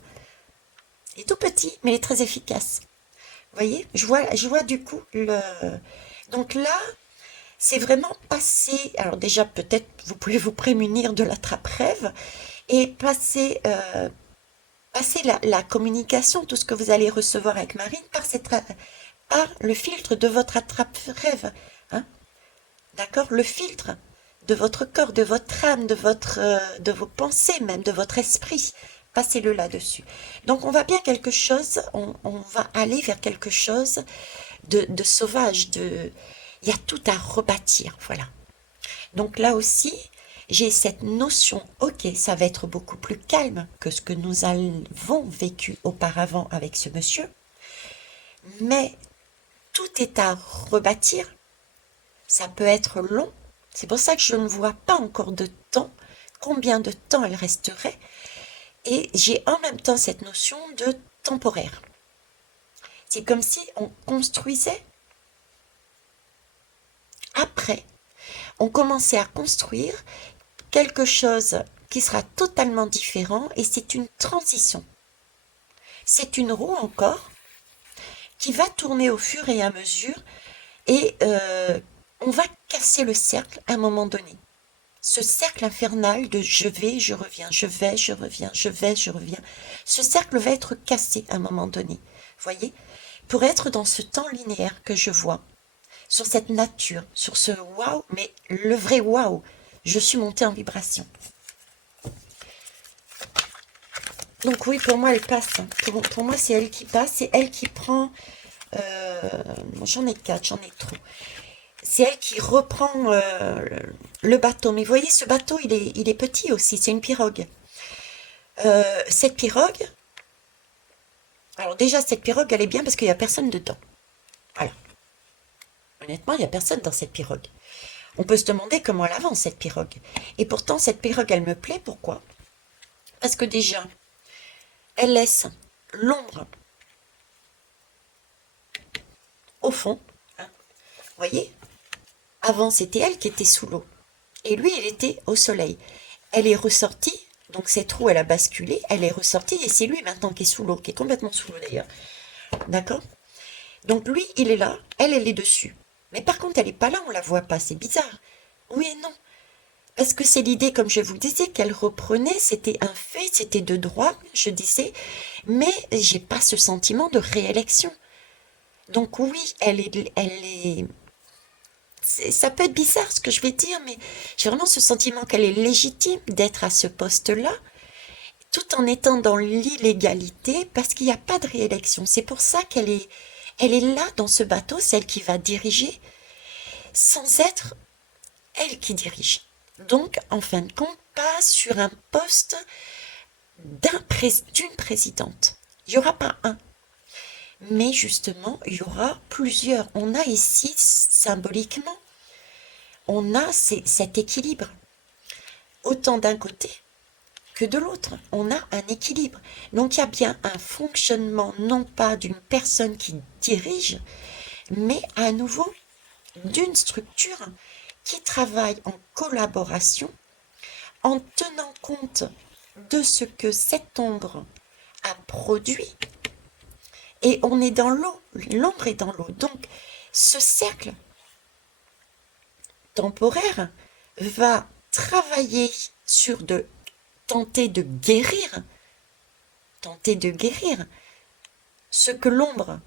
Il est tout petit, mais il est très efficace. Vous voyez, je vois du coup le... Donc là, c'est vraiment passer... Alors déjà, peut-être, vous pouvez vous prémunir de l'attrape-rêve et passer la communication, tout ce que vous allez recevoir avec Marine, par le filtre de votre attrape-rêve. Hein. D'accord? Le filtre de votre corps, de votre âme, de vos pensées même, de votre esprit. Passez-le là-dessus. Donc on va bien quelque chose, on va aller vers quelque chose de sauvage, il y a tout à rebâtir, voilà. Donc là aussi, j'ai cette notion, ok, ça va être beaucoup plus calme que ce que nous avons vécu auparavant avec ce monsieur, mais tout est à rebâtir, ça peut être long, c'est pour ça que je ne vois pas encore de temps, combien de temps elle resterait, et j'ai en même temps cette notion de temporaire. C'est comme si on construisait après, on commençait à construire quelque chose qui sera totalement différent et c'est une transition. C'est une roue encore qui va tourner au fur et à mesure et on va casser le cercle à un moment donné. Ce cercle infernal de je vais, je reviens, je vais, je reviens, je vais, je reviens, ce cercle va être cassé à un moment donné. Voyez, pour être dans ce temps linéaire que je vois, sur cette nature, sur ce waouh, mais le vrai waouh, je suis montée en vibration. Donc oui, pour moi, elle passe. Pour moi, c'est elle qui passe, c'est elle qui prend... euh, J'en ai 4, j'en ai trop. C'est elle qui reprend le bateau. Mais vous voyez, ce bateau, il est petit aussi, c'est une pirogue. Cette pirogue, alors déjà, cette pirogue, elle est bien parce qu'il n'y a personne dedans. Voilà. Honnêtement, il n'y a personne dans cette pirogue. On peut se demander comment elle avance, cette pirogue. Et pourtant, cette pirogue, elle me plaît. Pourquoi? Parce que déjà, elle laisse l'ombre au fond. Hein. Vous voyez? Avant, c'était elle qui était sous l'eau. Et lui, il était au soleil. Elle est ressortie, donc cette roue, elle a basculé, elle est ressortie, et c'est lui maintenant qui est sous l'eau, qui est complètement sous l'eau d'ailleurs. D'accord? Donc lui, il est là, elle est dessus. Mais par contre, elle n'est pas là, on la voit pas, c'est bizarre. Oui et non. Parce que c'est l'idée, comme je vous disais, qu'elle reprenait, c'était un fait, c'était de droit, je disais, mais j'ai pas ce sentiment de réélection. Donc oui, ça peut être bizarre ce que je vais dire, mais j'ai vraiment ce sentiment qu'elle est légitime d'être à ce poste-là, tout en étant dans l'illégalité, parce qu'il n'y a pas de réélection. C'est pour ça elle est là dans ce bateau, celle qui va diriger, sans être elle qui dirige. Donc, en fin de compte, pas sur un poste d'une présidente. Il n'y aura pas un, mais justement, il y aura plusieurs. On a ici, symboliquement, on a cet équilibre, autant d'un côté que de l'autre. On a un équilibre. Donc il y a bien un fonctionnement, non pas d'une personne qui dirige, mais à nouveau d'une structure qui travaille en collaboration, en tenant compte de ce que cette ombre a produit. Et on est dans l'eau, l'ombre est dans l'eau. Donc ce cercle temporaire va travailler sur tenter de guérir, tenter de guérir ce que l'ombre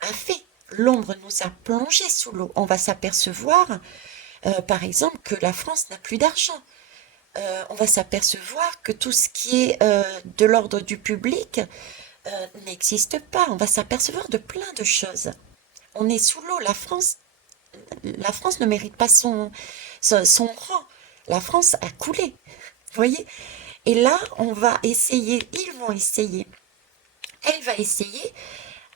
a fait. L'ombre nous a plongés sous l'eau. On va s'apercevoir, par exemple, que la France n'a plus d'argent. On va s'apercevoir que tout ce qui est de l'ordre du public n'existe pas. On va s'apercevoir de plein de choses. On est sous l'eau. La France ne mérite pas son rang. La France a coulé. Vous voyez? Et là, on va essayer, ils vont essayer, elle va essayer,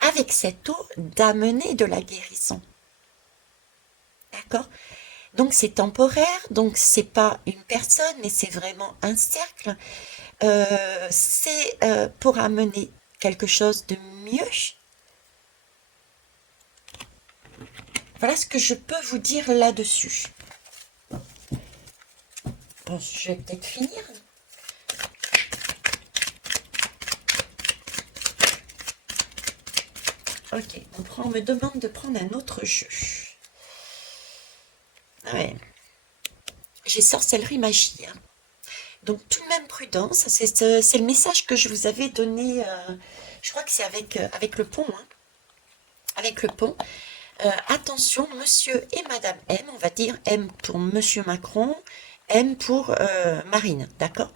avec cette eau, d'amener de la guérison. D'accord? Donc c'est temporaire, donc c'est pas une personne, mais c'est vraiment un cercle. C'est pour amener quelque chose de mieux. Voilà ce que je peux vous dire là-dessus. Bon, je vais peut-être finir. Ok, on me demande de prendre un autre jeu. Ouais. J'ai sorcellerie magie. Hein. Donc tout de même prudence, c'est le message que je vous avais donné, je crois que c'est avec le pont. Hein. Avec le pont. Attention, monsieur et madame M, on va dire M pour monsieur Macron, M pour Marine, d'accord?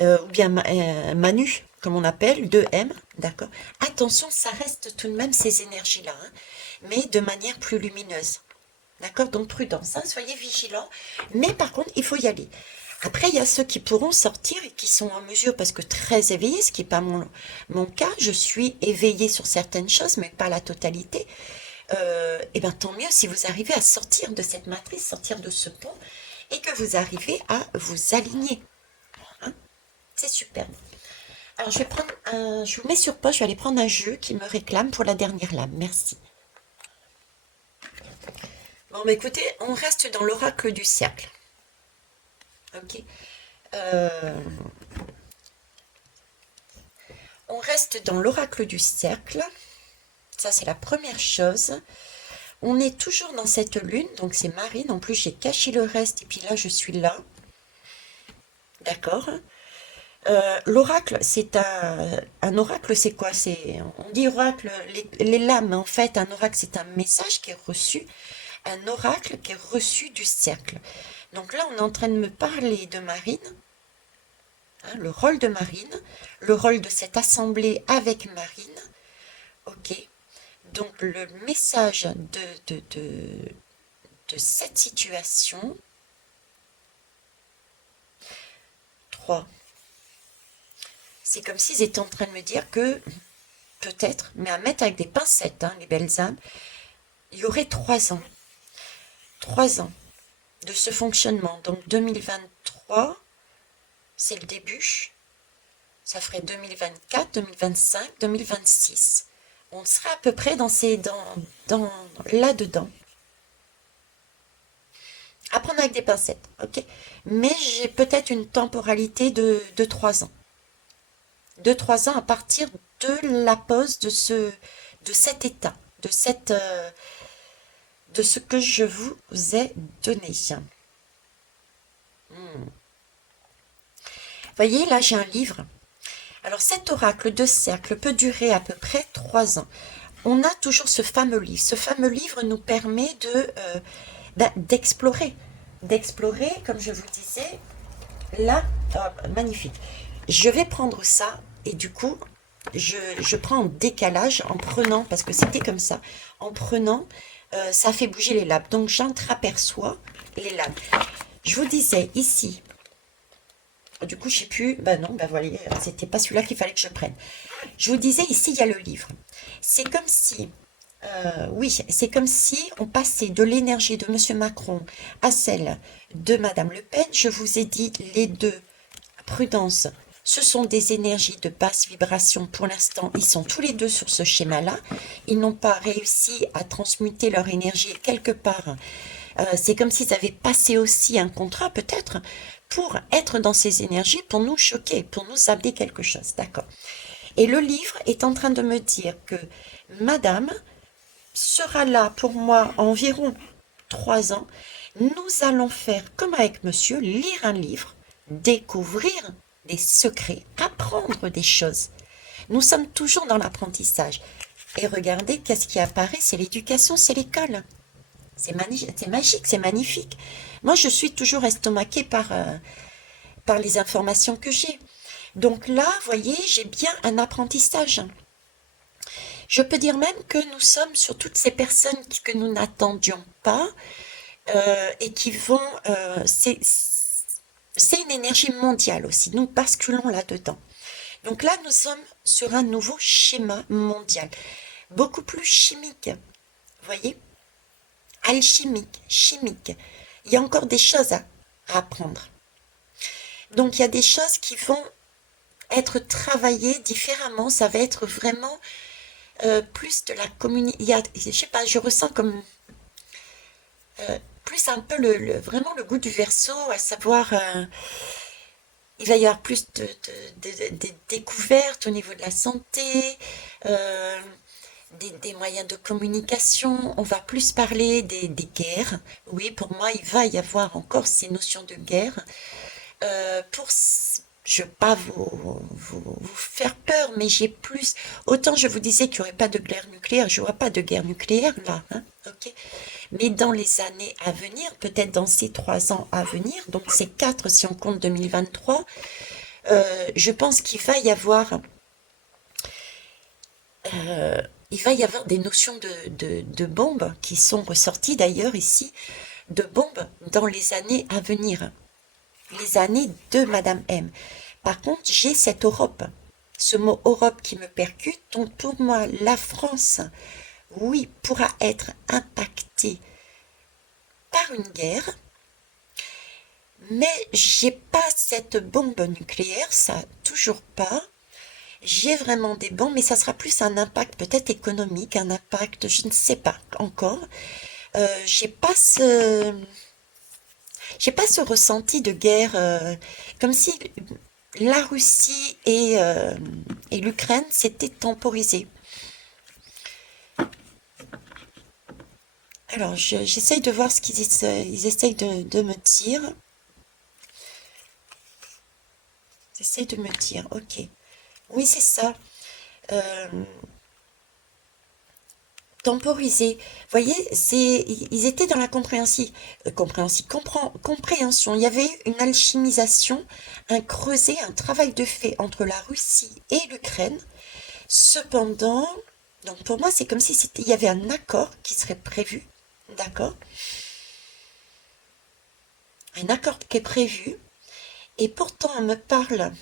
Ou bien Manu, comme on appelle, 2M, d'accord? Attention, ça reste tout de même ces énergies-là, hein, mais de manière plus lumineuse. D'accord? Donc prudence, hein, soyez vigilants. Mais par contre, il faut y aller. Après, il y a ceux qui pourront sortir et qui sont en mesure, parce que très éveillés, ce qui n'est pas mon cas, je suis éveillée sur certaines choses, mais pas la totalité. Et bien tant mieux si vous arrivez à sortir de cette matrice, sortir de ce pont, et que vous arrivez à vous aligner. Hein. C'est superbe. Alors je vous mets sur pause, je vais aller prendre un jeu qui me réclame pour la dernière lame. Merci. Bon, bah écoutez, on reste dans l'oracle du cercle. Ok. Euh, on reste dans l'oracle du cercle. Ça, c'est la première chose. On est toujours dans cette lune, donc c'est Marine. En plus, j'ai caché le reste, et puis là, je suis là. D'accord? L'oracle, c'est un oracle, c'est quoi? On dit oracle, les lames, mais en fait, un oracle, c'est un message qui est reçu, un oracle qui est reçu du cercle. Donc là, on est en train de me parler de Marine, hein, le rôle de Marine, le rôle de cette assemblée avec Marine. Ok. Donc le message de cette situation. 3. C'est comme s'ils étaient en train de me dire que, peut-être, mais à mettre avec des pincettes, hein, les belles âmes, il y aurait 3 ans. 3 ans de ce fonctionnement. Donc 2023, c'est le début. Ça ferait 2024, 2025, 2026. On serait à peu près dans là-dedans. À prendre avec des pincettes, ok? Mais j'ai peut-être une temporalité de 3 ans. De 3 ans à partir de la pause de cet état, de ce que je vous ai donné. Voyez, là j'ai un livre. Alors cet oracle de cercle peut durer à peu près 3 ans. On a toujours ce fameux livre. Ce fameux livre nous permet d'explorer. D'explorer, comme je vous disais, là, magnifique. Je vais prendre ça et du coup, je prends en décalage en prenant, parce que c'était comme ça, en prenant, ça fait bouger les lames. Donc j'entraperçois les lames. Je vous disais ici, du coup, je sais plus. Ben non, ben voilà, c'était pas celui-là qu'il fallait que je prenne. Je vous disais, ici, il y a le livre. C'est comme si, oui, c'est comme si on passait de l'énergie de Monsieur Macron à celle de Madame Le Pen. Je vous ai dit les deux. Prudence. Ce sont des énergies de basse vibration. Pour l'instant, ils sont tous les deux sur ce schéma-là. Ils n'ont pas réussi à transmuter leur énergie quelque part. C'est comme s'ils avaient passé aussi un contrat, peut-être, pour être dans ces énergies, pour nous choquer, pour nous amener quelque chose. D'accord. Et le livre est en train de me dire que Madame sera là pour moi environ 3 ans. Nous allons faire comme avec Monsieur, lire un livre, découvrir des secrets, apprendre des choses. Nous sommes toujours dans l'apprentissage. Et regardez, qu'est-ce qui apparaît? C'est l'éducation, c'est l'école. C'est magique, c'est magnifique. Moi, je suis toujours estomaquée par les informations que j'ai. Donc là, vous voyez, j'ai bien un apprentissage. Je peux dire même que nous sommes sur toutes ces personnes que nous n'attendions pas et qui vont... c'est une énergie mondiale aussi. Nous basculons là-dedans. Donc là, nous sommes sur un nouveau schéma mondial, beaucoup plus chimique. Vous voyez? Alchimique, chimique. Il y a encore des choses à apprendre. Donc il y a des choses qui vont être travaillées différemment. Ça va être vraiment plus de la communication. Je sais pas, je ressens comme plus un peu vraiment le goût du verso, à savoir il va y avoir plus de découvertes au niveau de la santé, euh, des moyens de communication. On va plus parler des guerres. Oui, pour moi, il va y avoir encore ces notions de guerre. Je ne veux pas vous faire peur, mais j'ai plus. Autant je vous disais qu'il n'y aurait pas de guerre nucléaire, je ne vois pas de guerre nucléaire là. Hein, ok. Mais dans les années à venir, peut-être dans ces 3 ans à venir, donc c'est 4 si on compte 2023, je pense qu'il va y avoir, il va y avoir des notions de bombes qui sont ressorties d'ailleurs ici, de bombes dans les années à venir, les années de Madame M. Par contre, j'ai cette Europe, ce mot Europe qui me percute, donc pour moi, la France, oui, pourra être impactée par une guerre, mais j'ai pas cette bombe nucléaire, ça toujours pas. J'ai vraiment des bombes, mais ça sera plus un impact peut-être économique, un impact, je ne sais pas encore. J'ai pas ce ressenti de guerre, comme si la Russie et l'Ukraine s'étaient temporisées. Alors, j'essaye de voir ce ils essayent de me dire. Ils essayent de me dire, ok. Oui, c'est ça. Euh, Temporiser. Vous voyez, ils étaient dans la compréhension. Il y avait eu une alchimisation, un creuset, un travail de fait entre la Russie et l'Ukraine. Cependant, donc pour moi, c'est comme si il y avait un accord qui serait prévu, d'accord? Un accord qui est prévu, et pourtant on me parle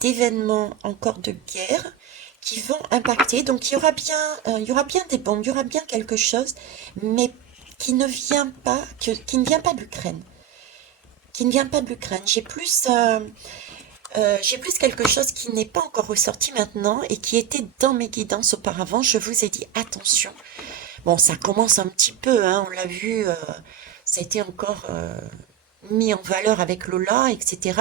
d'événements encore de guerre qui vont impacter. Donc il y aura bien des bombes, il y aura bien quelque chose, mais qui ne vient pas de l'Ukraine, qui ne vient pas de l'Ukraine. J'ai plus quelque chose qui n'est pas encore ressorti maintenant et qui était dans mes guidances auparavant. Je vous ai dit attention. Bon, ça commence un petit peu, hein, on l'a vu, ça a été encore mis en valeur avec Lola, etc.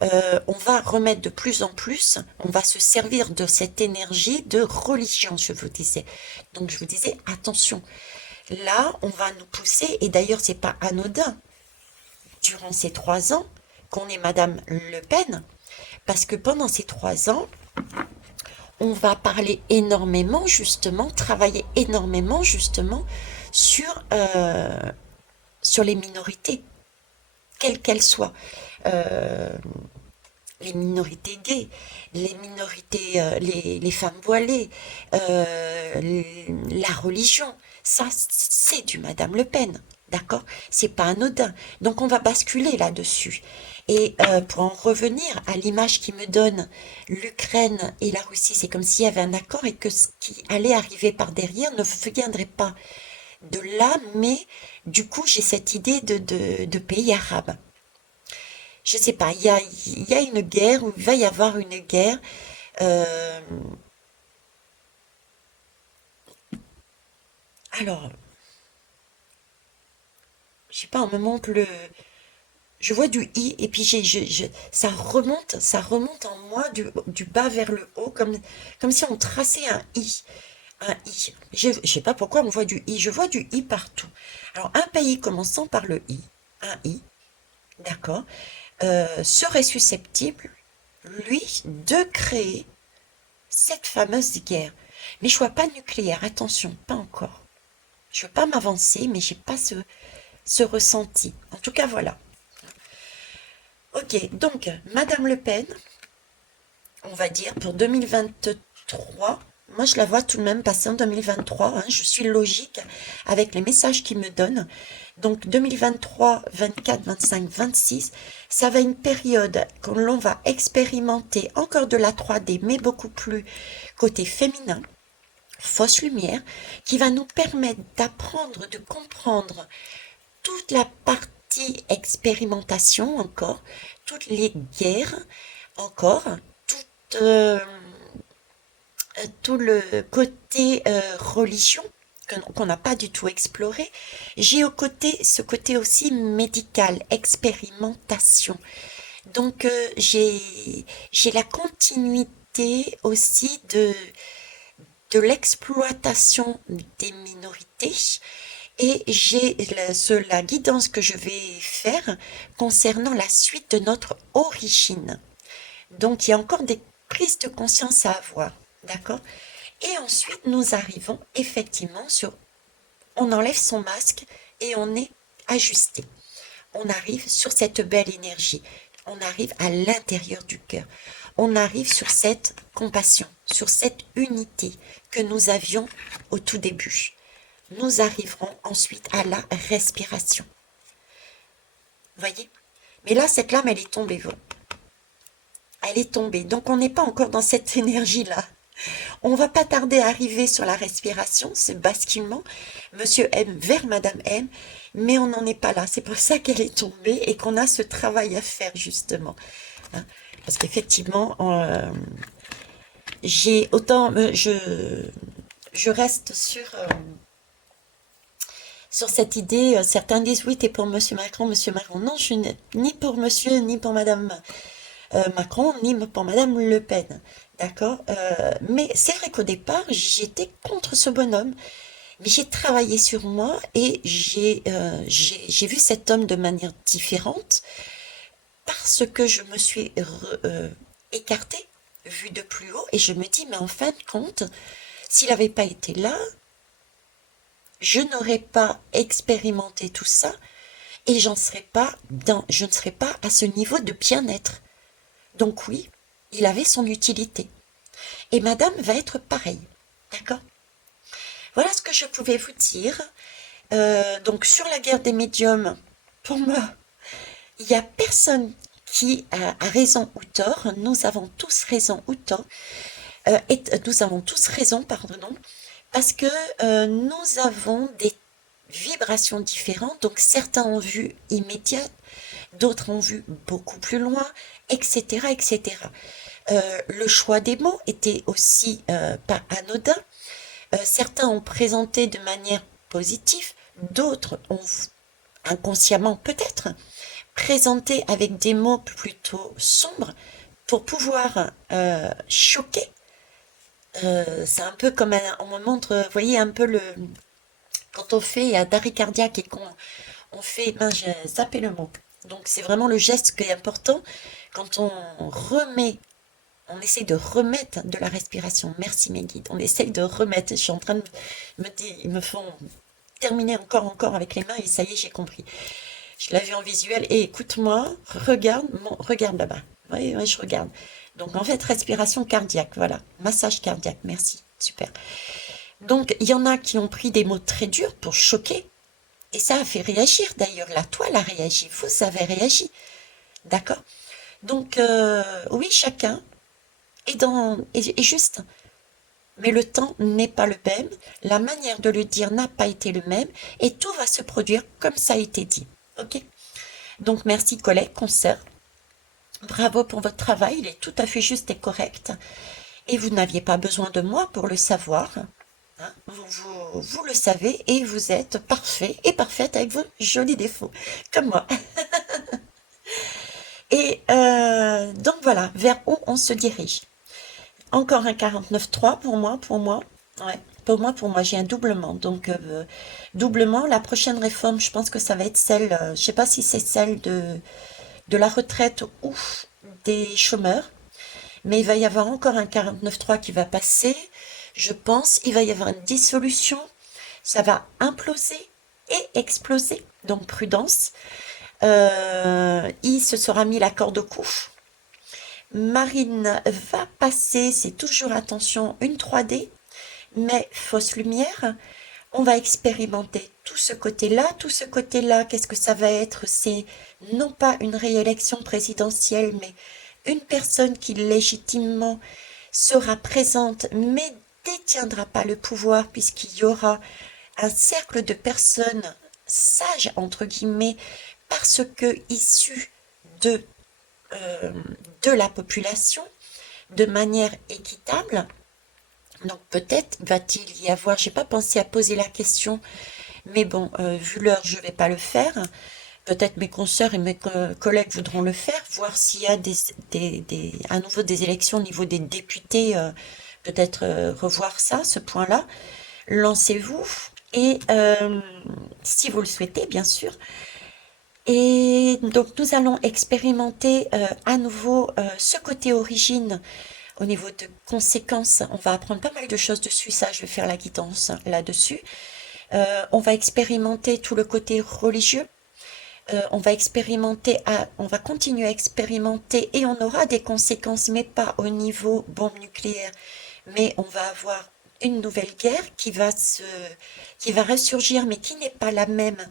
On va remettre de plus en plus, on va se servir de cette énergie de religion, je vous disais. Donc je vous disais, attention, là, on va nous pousser, et d'ailleurs, c'est pas anodin, durant ces 3 ans, qu'on est Madame Le Pen, parce que pendant ces 3 ans, on va parler énormément, justement, travailler énormément, justement, sur, euh, sur les minorités, quelles qu'elles soient. Euh, les minorités gays, les minorités, les femmes voilées, la religion. Ça, c'est du Madame Le Pen, d'accord? C'est pas anodin. Donc on va basculer là-dessus. Et pour en revenir à l'image qui me donne l'Ukraine et la Russie, c'est comme s'il y avait un accord et que ce qui allait arriver par derrière ne viendrait pas de là, mais du coup j'ai cette idée de pays arabes. Je sais pas, il y a une guerre, ou il va y avoir une guerre. euh, alors, je sais pas, on me montre je vois du i, et puis ça remonte en moi du bas vers le haut, comme si on traçait un i. Je sais pas pourquoi on voit du i, je vois du i partout. Alors, un pays commençant par le i, un i, d'accord, serait susceptible, lui, de créer cette fameuse guerre. Mais je vois pas nucléaire, attention, pas encore. Je veux pas m'avancer, mais j'ai pas ce ressenti. En tout cas, voilà. Ok, donc, Madame Le Pen, on va dire, pour 2023, moi je la vois tout de même passer en 2023, hein, je suis logique avec les messages qu'il me donne. Donc 2023, 24, 25, 26, ça va être une période que l'on va expérimenter encore de la 3D, mais beaucoup plus côté féminin, fausse lumière, qui va nous permettre d'apprendre, de comprendre toute la partie expérimentation encore, toutes les guerres encore, tout, euh, tout le côté religion qu'on n'a pas du tout exploré. J'ai ce côté aussi médical, expérimentation. Donc j'ai la continuité aussi de l'exploitation des minorités, et j'ai la guidance que je vais faire concernant la suite de notre origine. Donc il y a encore des prises de conscience à avoir, d'accord? Et ensuite nous arrivons effectivement on enlève son masque et on est ajusté. On arrive sur cette belle énergie. On arrive à l'intérieur du cœur. On arrive sur cette compassion, sur cette unité que nous avions au tout début. Nous arriverons ensuite à la respiration. Voyez? Mais là, cette lame, elle est tombée. Elle est tombée. Donc, on n'est pas encore dans cette énergie-là. On va pas tarder à arriver sur la respiration, ce basculement, Monsieur M vers Madame M, mais on n'en est pas là. C'est pour ça qu'elle est tombée et qu'on a ce travail à faire, justement. Hein. Parce qu'effectivement, j'ai autant, je reste sur cette idée. Certains disent oui, t'es pour Monsieur Macron, Monsieur Macron. Non, je suis ni pour Monsieur ni pour Madame Macron, ni pour Madame Le Pen. D'accord. Mais c'est vrai qu'au départ, j'étais contre ce bonhomme. Mais j'ai travaillé sur moi et j'ai vu cet homme de manière différente parce que je me suis écartée, vue de plus haut, et je me dis, mais en fin de compte, s'il n'avait pas été là, je n'aurais pas expérimenté tout ça et je ne serais pas à ce niveau de bien-être. Donc oui, il avait son utilité. Et madame va être pareille. D'accord? Voilà ce que je pouvais vous dire. Donc sur la guerre des médiums, pour moi, il n'y a personne qui a raison ou tort. Nous avons tous raison ou tort. Nous avons tous raison, pardon, parce que nous avons des vibrations différentes. Donc certains ont vu immédiate, d'autres ont vu beaucoup plus loin, etc., etc. Le choix des mots était aussi pas anodin. Certains ont présenté de manière positive, d'autres ont inconsciemment peut-être présenté avec des mots plutôt sombres pour pouvoir choquer. C'est un peu comme on me montre, vous voyez un peu quand on fait un arrêt cardiaque et qu'on fait, j'ai zappé le mot. Donc c'est vraiment le geste qui est important quand on essaie de remettre de la respiration. Merci mes guides. On essaye de remettre. Je suis en train de me dire, ils me font terminer encore avec les mains et ça y est, j'ai compris. Je l'ai vu en visuel et écoute-moi, regarde là-bas. Oui, oui, je regarde. Donc en fait, respiration cardiaque, voilà. Massage cardiaque, merci. Super. Donc il y en a qui ont pris des mots très durs pour choquer. Et ça a fait réagir d'ailleurs. La toile a réagi. Vous avez réagi. D'accord? Donc oui, chacun est juste. Mais le temps n'est pas le même, la manière de le dire n'a pas été le même, et tout va se produire comme ça a été dit. Ok? Donc merci collègues, consoeurs. Bravo pour votre travail, il est tout à fait juste et correct. Et vous n'aviez pas besoin de moi pour le savoir. Hein. Vous le savez et vous êtes parfait et parfaite avec vos jolis défauts, comme moi. Et donc voilà, vers où on se dirige. Encore un 49.3 pour moi. Ouais, pour moi, j'ai un doublement. Donc, doublement, la prochaine réforme, je pense que ça va être celle, je sais pas si c'est celle de la retraite ou des chômeurs, mais il va y avoir encore un 49.3 qui va passer. Je pense, il va y avoir une dissolution, ça va imploser et exploser. Donc, prudence. Il se sera mis la corde au cou. Marine va passer, c'est toujours attention, une 3D, mais fausse lumière. On va expérimenter tout ce côté-là. Tout ce côté-là, qu'est-ce que ça va être? C'est non pas une réélection présidentielle, mais une personne qui légitimement sera présente, mais détiendra pas le pouvoir, puisqu'il y aura un cercle de personnes sages, entre guillemets, parce que issues de euh, de la population de manière équitable. Donc peut-être va-t-il y avoir, j'ai pas pensé à poser la question, mais bon, vu l'heure, je vais pas le faire. Peut-être mes consoeurs et mes collègues voudront le faire, voir s'il y a à nouveau des élections au niveau des députés, peut-être revoir ça, ce point-là. Lancez-vous et si vous le souhaitez, bien sûr. Et donc nous allons expérimenter à nouveau ce côté origine au niveau de conséquences. On va apprendre pas mal de choses dessus, ça je vais faire la guidance là-dessus. On va expérimenter tout le côté religieux. On va continuer à expérimenter et on aura des conséquences, mais pas au niveau bombe nucléaire. Mais on va avoir une nouvelle guerre qui va ressurgir, mais qui n'est pas la même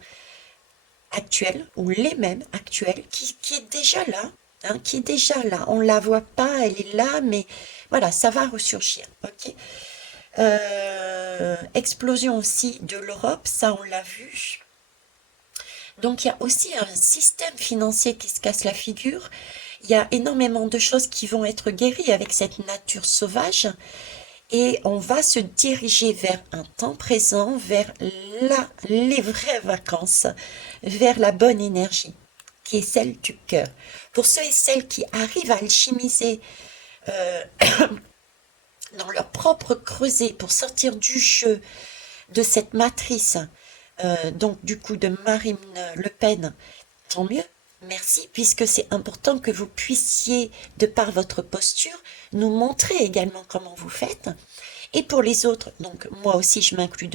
actuelle, ou les mêmes actuelles, qui est déjà là, hein, qui est déjà là. On la voit pas, elle est là, mais voilà, ça va ressurgir. Ok. Explosion aussi de l'Europe, ça on l'a vu. Donc il y a aussi un système financier qui se casse la figure. Il y a énormément de choses qui vont être guéries avec cette nature sauvage. Et on va se diriger vers un temps présent, vers les vraies vacances, vers la bonne énergie, qui est celle du cœur. Pour ceux et celles qui arrivent à alchimiser euh, dans leur propre creuset pour sortir du jeu, de cette matrice, donc du coup de Marine Le Pen, tant mieux. Merci, puisque c'est important que vous puissiez, de par votre posture, nous montrer également comment vous faites. Et pour les autres, donc moi aussi je m'inclus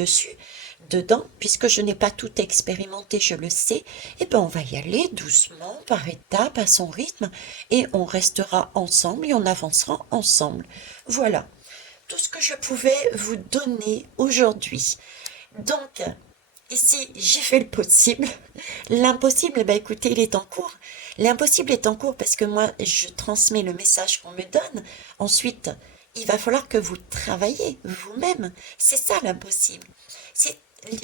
dedans, puisque je n'ai pas tout expérimenté, je le sais, et ben on va y aller doucement, par étapes, à son rythme, et on restera ensemble et on avancera ensemble. Voilà, tout ce que je pouvais vous donner aujourd'hui. Donc, ici, j'ai fait le possible. L'impossible, bah écoutez, il est en cours. L'impossible est en cours parce que moi, je transmets le message qu'on me donne. Ensuite, il va falloir que vous travaillez vous-même. C'est ça l'impossible. C'est,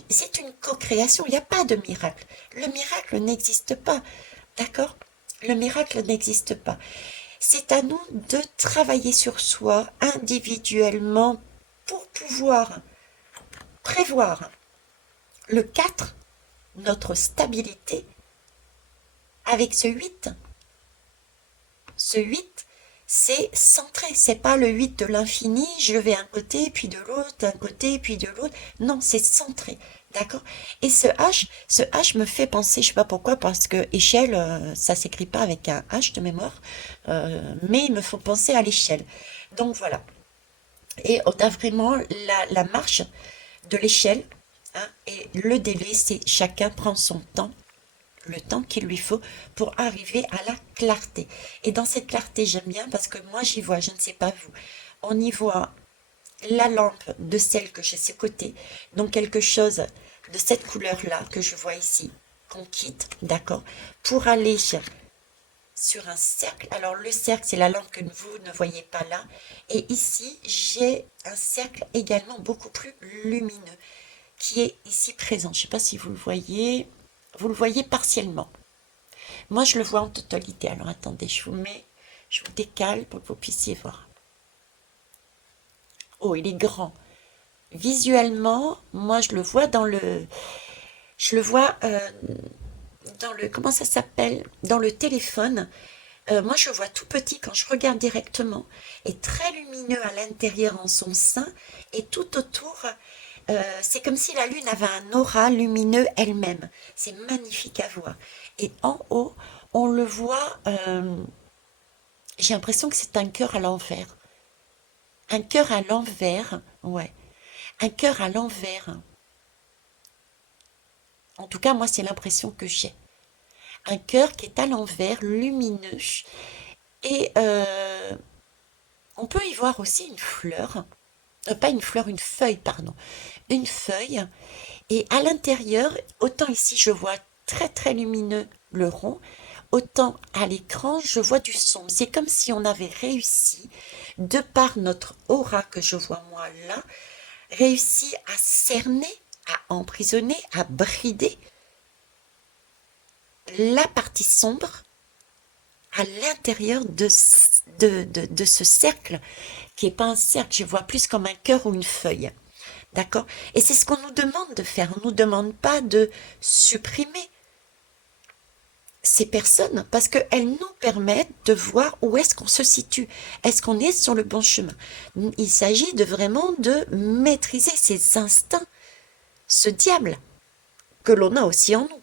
c'est une co-création. Il n'y a pas de miracle. Le miracle n'existe pas. D'accord? Le miracle n'existe pas. C'est à nous de travailler sur soi individuellement pour pouvoir prévoir le 4, notre stabilité, avec ce 8. Ce 8, c'est centré. C'est pas le 8 de l'infini, je vais un côté, puis de l'autre, d'un côté, puis de l'autre. Non, c'est centré. D'accord? Et ce H me fait penser, je sais pas pourquoi, parce que échelle, ça s'écrit pas avec un H de mémoire, mais il me faut penser à l'échelle. Donc voilà. Et on a vraiment la marche de l'échelle, hein, et le délai, c'est chacun prend son temps, le temps qu'il lui faut pour arriver à la clarté. Et dans cette clarté, j'aime bien parce que moi j'y vois, je ne sais pas vous, on y voit la lampe de celle que j'ai sur côté, donc quelque chose de cette couleur-là que je vois ici, qu'on quitte, d'accord, pour aller sur un cercle. Alors le cercle, c'est la lampe que vous ne voyez pas là. Et ici, j'ai un cercle également beaucoup plus lumineux qui est ici présent. Je ne sais pas si vous le voyez. Vous le voyez partiellement. Moi, je le vois en totalité. Alors attendez, je vous décale pour que vous puissiez voir. Oh, il est grand. Visuellement, moi, je le vois dans le, comment ça s'appelle? Dans le téléphone. Moi, je vois tout petit quand je regarde directement, et très lumineux à l'intérieur en son sein, et tout autour, c'est comme si la lune avait un aura lumineux elle-même. C'est magnifique à voir. Et en haut, on le voit, j'ai l'impression que c'est un cœur à l'envers. Un cœur à l'envers, ouais. Un cœur à l'envers. En tout cas, moi, c'est l'impression que j'ai. Un cœur qui est à l'envers, lumineux. Et on peut y voir aussi une fleur. Pas une fleur, une feuille, pardon. Une feuille. Et à l'intérieur, autant ici je vois très très lumineux le rond, autant à l'écran je vois du sombre. C'est comme si on avait réussi, de par notre aura que je vois moi là, réussi à cerner, à emprisonner, à brider la partie sombre à l'intérieur de ce cercle, qui n'est pas un cercle, je vois plus comme un cœur ou une feuille. D'accord? Et c'est ce qu'on nous demande de faire. On ne nous demande pas de supprimer ces personnes parce qu'elles nous permettent de voir où est-ce qu'on se situe. Est-ce qu'on est sur le bon chemin? Il s'agit de vraiment de maîtriser ces instincts, ce diable que l'on a aussi en nous.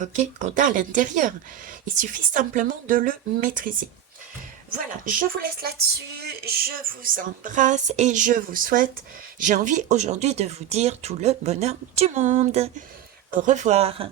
Ok? Qu'on a à l'intérieur. Il suffit simplement de le maîtriser. Voilà, je vous laisse là-dessus, je vous embrasse et je vous souhaite, j'ai envie aujourd'hui de vous dire tout le bonheur du monde. Au revoir.